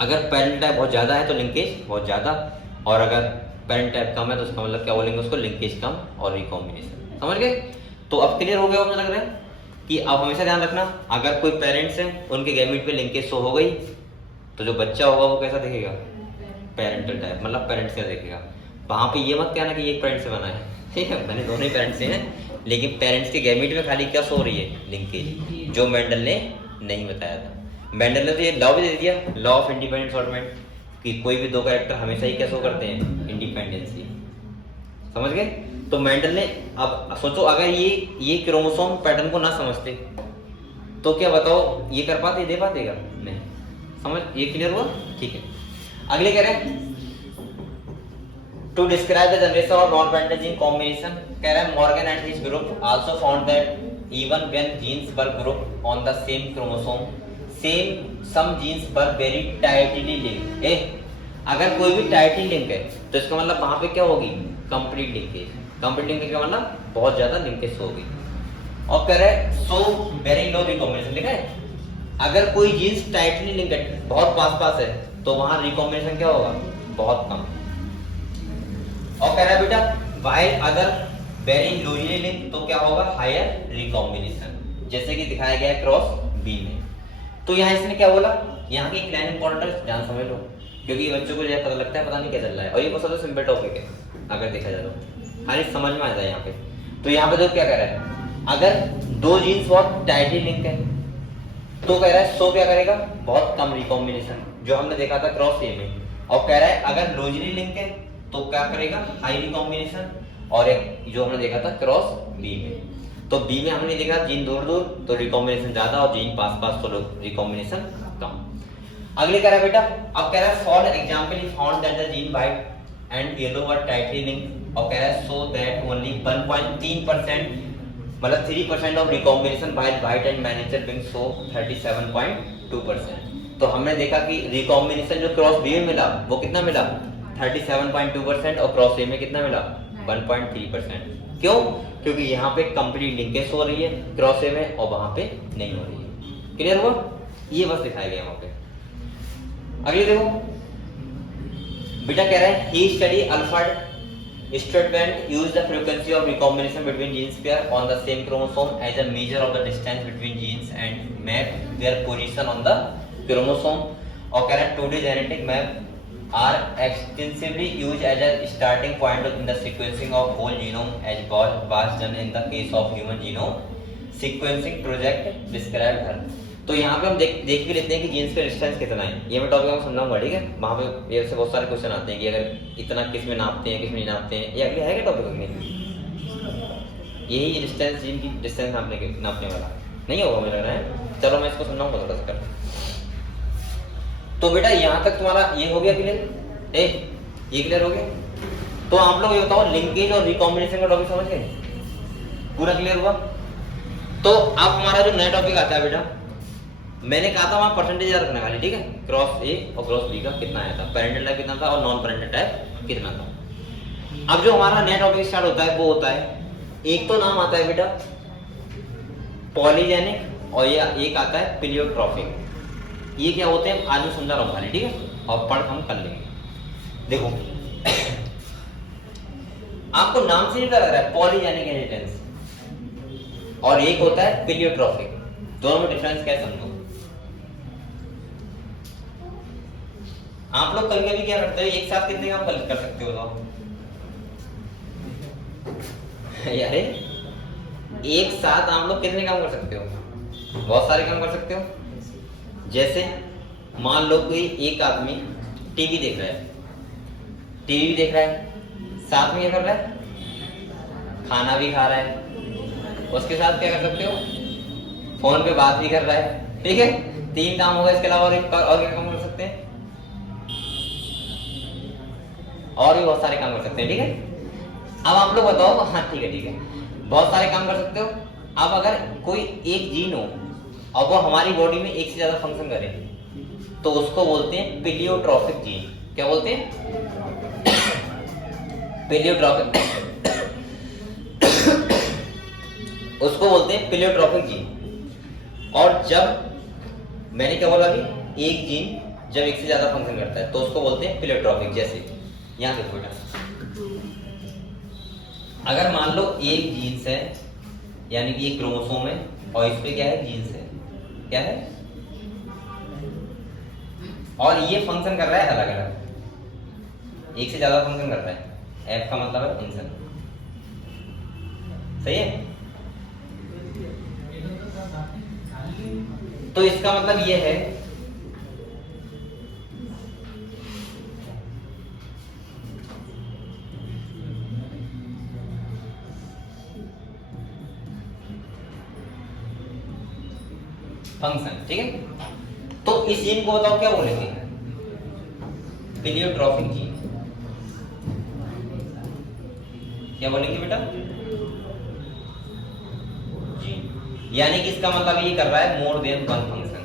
अगर पेरेंट टाइप बहुत ज्यादा है तो लिंकेज बहुत ज्यादा, और अगर पेरेंट टाइप कम है तो उसका मतलब क्या बोलेंगे? उसको लिंकेज कम और रिकॉम्बिनेशन। समझ गए? तो अब क्लियर हो गया? मुझे लग रहा है कि अब हमेशा ध्यान रखना, अगर कोई पेरेंट्स हैं उनके गैमेट पे लिंकेज शो हो गई तो जो बच्चा होगा वो कैसा दिखेगा? पेरेंटल टाइप, मतलब पेरेंट्स का दिखेगा। वहां पे ये मत कहना कि एक पेरेंट से बना है, ठीक है? मैंने दोनों ही पेरेंट्स से हैं, लेकिन पेरेंट्स के गैमेट में खाली क्या शो हो रही है? लिंकेज, जो मेंडल ने नहीं बताया था। मेंडल ने तो ये लॉ भी दे दिया, लॉ ऑफ इंडिपेंडेंट असॉर्टमेंट, कि कोई भी 2 कैरेक्टर हमेशा ही क्या शो करते हैं? इंडिपेंडेंसी। समझ गए? तो मेंडल ने, अब सोचो अगर ये क्रोमोसोम पैटर्न को ना समझते तो क्या बताओ ये कर पाते? दे पाते क्या? नहीं। समझ? ये क्लियर हुआ? ठीक है। अगले कह रहे हैं to describe the generation of non parental gene combination, कह रहा है Morgan and his group also found that even when genes were group on the same chromosome some genes were very tightly linked। अगर कोई भी tightly link है तो इसका मतलब वहां पे क्या होगी? Complete linkage. कंप्लीट लिंकेज का मतलब बहुत ज्यादा लिंकेज होगी। और कह रहा है सो वेरी लो रिकॉम्बिनेशन, लिखा है अगर कोई जीन्स टाइटली लिंक है, बहुत पास पास है, तो वहां रिकॉम्बिनेशन क्या होगा? बहुत कम। और कह रहा है बेटा while other very loosely link, तो क्या होगा? हायर रिकॉम्बिनेशन, जैसे कि दिखाया गया है क्रॉस बी में। तो यहाँ इसने क्या बोला? यहाँ की एक लाइन इंपॉर्टेंट है, ध्यान समझ लो, क्योंकि बच्चों को जो पता लगता है पता नहीं क्या चल रहा है, और ये बहुत सिंपल टॉपिक है अगर देखा जाए तो, हर समझ में आ जाए यहाँ पे। तो यहाँ पे तो क्या कह रहा है? अगर 2 जीन्स बहुत टाइटली लिंक है तो कह रहा है सो क्या करेगा? बहुत कम रिकॉम्बिनेशन, जो हमने देखा था क्रॉस ए में। और कह रहा है अगर लूजली लिंक है तो क्या करेगा? हाई रिकॉम्बिनेशन, और एक जो हमने देखा था क्रॉस बी में। तो बी में हमने देखा जीन दूर दूर तो रिकॉम्बिनेशन ज्यादा, और जीन पास पास तो रिकॉम्बिनेशन कम। अगले कह रहा है बेटा, अब कह रहा है for example he found that the gene white and yellow were tightly linked, और कह रहा है सो दैट ओनली 1.3% मतलब 3% of recombination while white and manager being so 37.2%। तो हमने देखा कि रिकॉम्बिनेशन जो क्रॉस बी में मिला वो कितना मिला? 37.2%, और क्रॉस ए में कितना मिला? 1.3%। क्यों? क्योंकि यहाँ पे कंप्लीट लिंकेज हो रही है क्रॉस ए में, और वहां पे नहीं हो रही है। क्लियर हुआ? ये बस दिखाया गया वहां पे। अगले देखो बेटा, कह रहा है he study Alfred Sturtevant use the frequency of recombination between genes pair on the same chromosome as a measure of the distance between genes and map their position on the chromosome. और कह रहा है today genetic map are extensively used as a starting point in the sequencing of whole genome as was done in the case of human genome sequencing project described her। तो यहाँ पे हम देख भी लेते हैं कि जीन्स का डिस्टेंस कितना है। ये मैं टॉपिक आपको समझाऊंगा, ठीक है? वहाँ पे ये से बहुत सारे क्वेश्चन आते हैं कि अगर इतना किस में नापते हैं, किस में नहीं नापते हैं। ये अगले है क्या टॉपिक में? यही डिस्टेंस, जीन की डिस्टेंस नापने वाला नहीं होगा मुझे लग रहा है। चलो मैं इसको समझाऊंगा थोड़ा सा कर। तो बेटा यहाँ तक तुम्हारा ये हो गया क्लियर? ये क्लियर हो गया? तो आप लोग ये बताओ लिंकेज और रिकॉम्बिनेशन का टॉपिक समझ गए? पूरा क्लियर हुआ? तो अब हमारा जो नया टॉपिक आता है बेटा, मैंने कहा था वहां परसेंटेज याद रखने वाली, ठीक है? क्रॉस ए और क्रॉस बी का कितना आया था, पेरेंटल टाइप कितना था और नॉन पेरेंटल टाइप कितना था। अब जो हमारा नया टॉपिक स्टार्ट होता है वो होता है, एक तो नाम आता है बेटा पॉलीजेनिक, और ये एक आता है प्लियोट्रॉपिक। ये क्या होते हैं आज मैं समझा रहा हूँ खाली, ठीक है? और पढ़ हम कर लेंगे। देखो आपको नाम से नहीं लग रहा है, पॉलीजेनिक इनहेरिटेंस, और एक होता है प्लेयोट्रॉफिक। दोनों में डिफरेंस क्या समझो। आप लोग कभी कभी क्या करते हो, एक साथ कितने काम कर सकते हो तो यार एक साथ आप लोग कितने काम कर सकते हो, बहुत सारे काम कर सकते हो। जैसे मान लो कोई एक आदमी टीवी देख रहा है, टीवी भी देख रहा है, साथ में क्या कर रहा है, खाना भी खा रहा है, उसके साथ क्या कर सकते हो, फोन पे बात भी कर रहा है, ठीक है। 3 काम होगा, इसके अलावा और क्या काम कर सकते हैं, और भी बहुत सारे काम कर सकते हैं, ठीक है। अब आप लोग बताओ, हाँ ठीक है ठीक है, बहुत सारे काम कर सकते हो। अब अगर कोई एक जीन हो और वो हमारी बॉडी में एक से ज्यादा फंक्शन करे तो उसको बोलते हैं प्लेयोट्रॉफिक जीन। क्या बोलते हैं, प्लेयोट्रॉफिक, उसको बोलते हैं प्लेयोट्रॉफिक जीन। और जब मैंने क्या बोला अभी, एक जीन जब एक से ज्यादा फंक्शन करता है तो उसको बोलते हैं प्लेयोट्रॉफिक। जैसे यहां देखो बेटा, अगर मान लो एक जीन्स है, यानी कि एक क्रोमोसोम है और इस पे क्या है, जीन्स है, क्या है, और ये फंक्शन कर रहा है अलग अलग, एक से ज्यादा फंक्शन कर रहा है। एफ का मतलब है फंक्शन, सही है। तो इसका मतलब ये है फंक्शन, ठीक है। तो इस जीन को बताओ क्या बोलेंगे, प्लेयोट्रॉफिक जीन। क्या बोलेंगे बेटा, जीन, यानी कि इसका मतलब ये कर रहा है मोर देन वन फंक्शन,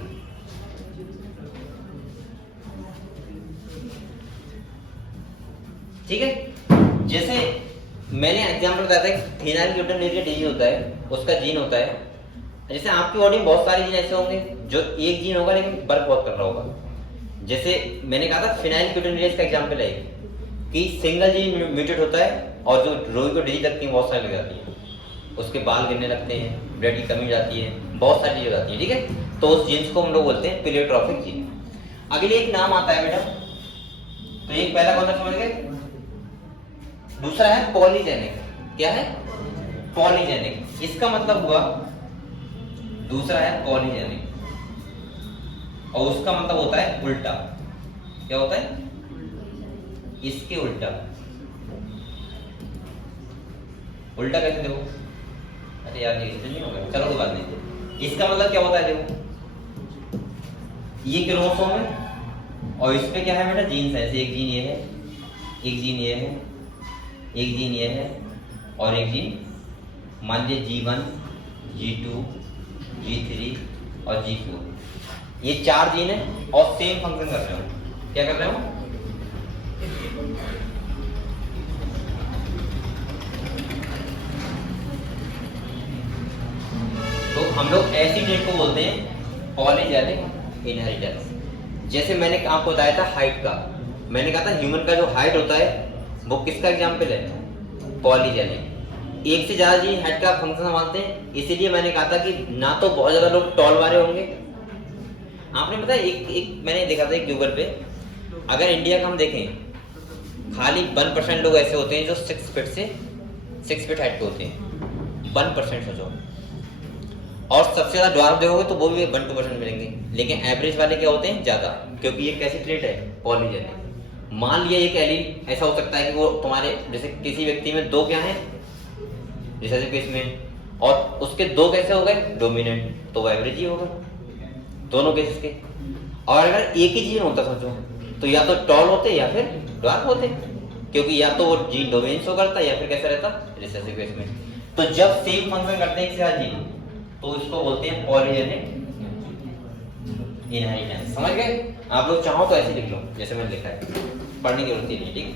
ठीक है। जैसे मैंने एग्जांपल बताया था, फेनिलकेटोनुरिया डिजीज होता है, उसका जीन होता है। जैसे आपकी बॉडी में बहुत सारे जीन ऐसे होंगे जो एक जीन होगा लेकिन वर्क बहुत कर रहा होगा। जैसे मैंने कहा था फेनिलकेटोनुरिया का एग्जांपल है कि सिंगल जीन म्यूटेट होता है और जो रोगी को डिजीज लगती है बहुत सारी लग जाती है, उसके बाल गिरने लगते हैं, ब्लड की कमी हो जाती है, बहुत सारी चीजें हो जाती है, ठीक है। तो उस जीन्स को हम लोग बोलते हैं प्लेयोट्रॉफिक जीन। अगले एक नाम आता है बेटा, तो एक पहला कौन सा समझ गए, दूसरा है पॉलीजेनिक। क्या है, पॉलीजेनिक। इसका मतलब हुआ, दूसरा है पॉलीजेनिक और उसका मतलब होता है उल्टा। क्या होता है, इसके उल्टा। उल्टा कैसे देखो, अरे यार ये नहीं होगा, चलो कोई बात नहीं। इसका मतलब क्या होता है, देखो ये क्रोमोसोम है और इस पे क्या है बेटा, जीन्स है। जैसे एक जीन ये है, एक जीन ये है, एक जीन ये है और एक जीन मान लीजिए G1, G2, G3 और G4, ये 4 जीन है और सेम फंक्शन कर रहे हो। क्या कर रहे हो, तो हम लोग ऐसी ट्रेट को बोलते हैं पॉलीजेनिक इनहेरिटेंस। जैसे मैंने आपको बताया था हाइट का, मैंने कहा था ह्यूमन का जो हाइट होता है वो किसका एग्जाम्पल है, पॉलीजेनिक। एक से ज्यादा जीन हाइट का फंक्शन संभालते हैं, इसीलिए मैंने कहा था कि ना तो बहुत ज्यादा लोग टॉल वाले होंगे। आपने पता है एक मैंने देखा था गूगल पे, अगर इंडिया का हम देखें खाली 1% लोग ऐसे होते हैं जो 6 फीट हाइट के होते हैं, 1% सोचो। और सबसे ज्यादा ड्वार्फ देखोगे तो वो भी 1-2% मिलेंगे, लेकिन एवरेज वाले क्या होते हैं, ज्यादा। क्योंकि ये कैसी ट्रेट है, पॉलीजेनिक। मान लिया एक एलील ऐसा हो सकता है कि वो तुम्हारे जैसे किसी व्यक्ति में 2 क्या है जैसे केस में, और उसके 2 कैसे हो गए डोमिनेंट, तो वो एवरेज ही होगा दोनों केसेस के। और अगर एक ही जीन होता सोचो तो या तो टॉल होते या फिर ड्वार्फ होते, क्योंकि या तो वो जीन डोमिनेंस हो करता या फिर कैसा रहता, रिसेसिव केस में। तो जब सेम फंक्शन करते हैं एक से ज्यादा जीन तो इसको बोलते हैं पॉलीजेनिक इनहेरिटेंस। समझ गए। आप लोग चाहो तो ऐसे लिख लो जैसे मैंने लिखा है, पढ़ने की जरूरत ही नहीं, ठीक।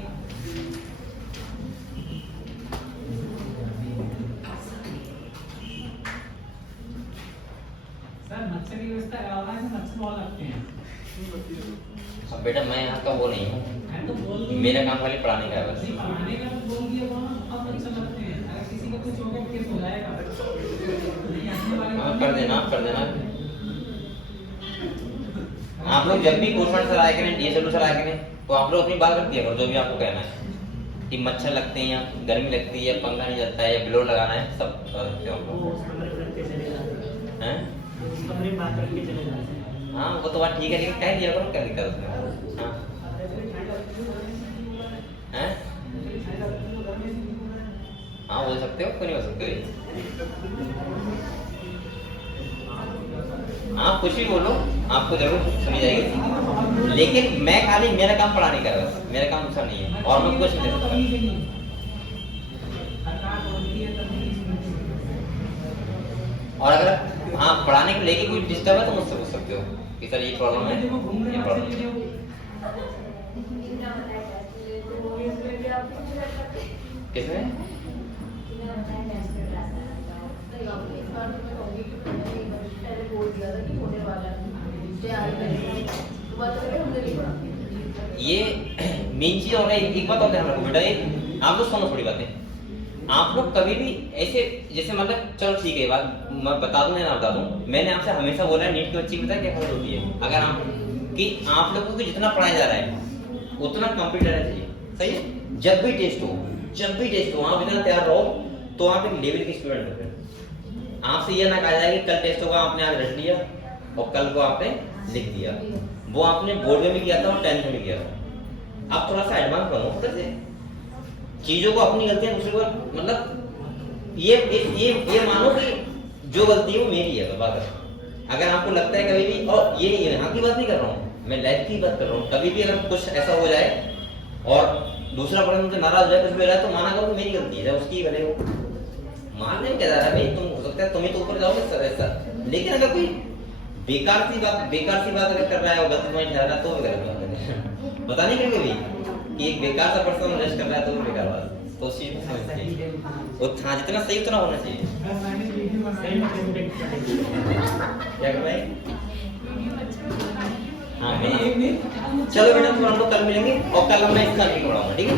सर मच्छर की व्यवस्था है, मच्छर बहुत लगते हैं। अब बेटा मैं यहाँ का वो नहीं हूँ, है तो बोल दो। मेरा काम खाली पढ़ाने का है बस। नहीं, पढ़ाने का बोल दिया वहाँ आप अच्छा लगते हैं। अगर किसी का कुछ होगा केस हो जाएगा। नहीं आने वाले हाँ कर देना, कर देना। आप लोग जब भी कोर्समेंट सर आए करें, डीएसएलओ सर आए करें, तो आप लोग अपनी बात रख दिया करो, जो भी आपको कहना है कि मच्छर लगते हैं या गर्मी लगती है, पंखा नहीं चलता है या ब्लोअर लगाना है, सब रखते हो हम वो लोग। उस कमरे में रख के चले जाते हैं। हैं? उस कमरे में बात रख के चले जाते हैं। हाँ वो तो बात ठीक है, लेकिन कह दिया करो, क्या दिक्कत है उसमें? हाँ हैं? हाँ बोल सकते हो, क्यों नहीं बोल सकते? आप कुछ भी बोलो, आपको जरूर सुनी जाएगी, लेकिन मैं खाली मेरा काम पढ़ाने का है बस, मेरा काम दूसरा नहीं है, और मैं कुछ नहीं दे सकता। और अगर हाँ पढ़ाने को लेके कोई डिस्टर्ब है तो मुझसे पूछ सकते हो कि सर ये प्रॉब्लम है, ये प्रॉब्लम है। किसमें? ये मेन चीज और एक बात और ध्यान रखो बेटा, ये आप लोग समझो थोड़ी बातें। आप लोग कभी भी ऐसे जैसे मतलब चलो ठीक है बात मैं बता दूं या ना बता दूं, मैंने आपसे हमेशा बोला है नीट की बच्ची की पता है क्या हालत होती है, अगर आप कि आप लोगों को जितना पढ़ाया जा रहा है उतना कंप्लीट रहना चाहिए, सही है? जब भी टेस्ट हो आप इतना तैयार रहो तो आप एक लेवल के स्टूडेंट हो। फिर आपसे यह ना कहा जाए कि कल टेस्ट होगा आपने आज रट लिया और कल को आपने लिख दिया, वो आपने बोर्ड में भी किया था और 10th में भी किया था। आप थोड़ा सा एडवांस बनो उधर से, चीजों को अपनी गलतियां दूसरे को मतलब ये मानो कि जो गलती है वो मेरी है बात। अगर आपको लगता है कभी भी, और ये यहाँ की बात नहीं कर रहा हूँ, मैं लाइफ की बात कर रहा हूँ, कभी भी अगर कुछ ऐसा हो जाए और दूसरा पर्सन मुझसे नाराज हो जाए, कुछ भी हो जाए, तो माना करो कि मेरी गलती है, उसकी भले हो। मानने में क्या जा रहा है भाई, तुम हो सकता है तुम्हें तो ऊपर जाओगे सर ऐसा, लेकिन अगर कोई बेकार सी बात अगर कर रहा है और गलती तुम्हें ठहरा रहा है तो भी गलत बात है। पता नहीं क्यों भी कि एक बेकार सा पर्सन जज कर रहा है तो भी बेकार बात, तो उस चीज को समझना चाहिए। वो हाँ जितना सही उतना होना चाहिए। क्या कर रहे हैं? हाँ चलो बेटा तुम हम लोग कल मिलेंगे और कल मैं इसका नहीं पढ़ाऊंगा, ठीक है?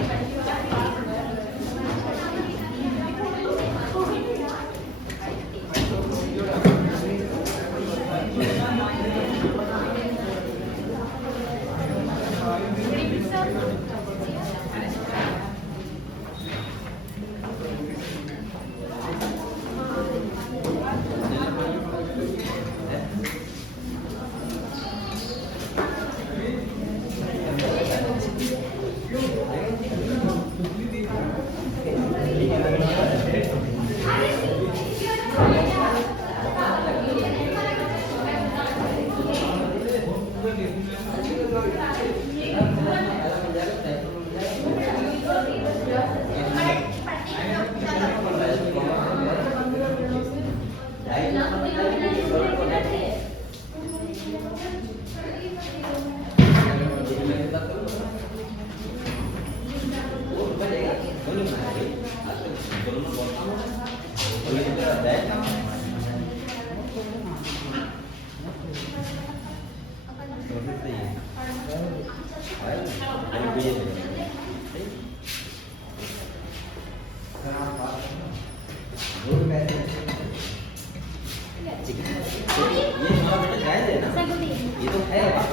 ये तो है और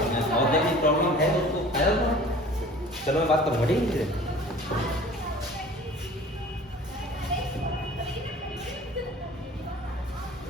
प्रॉब्लम है तो उसको चलो मैं बात करूँगा, ठीक है?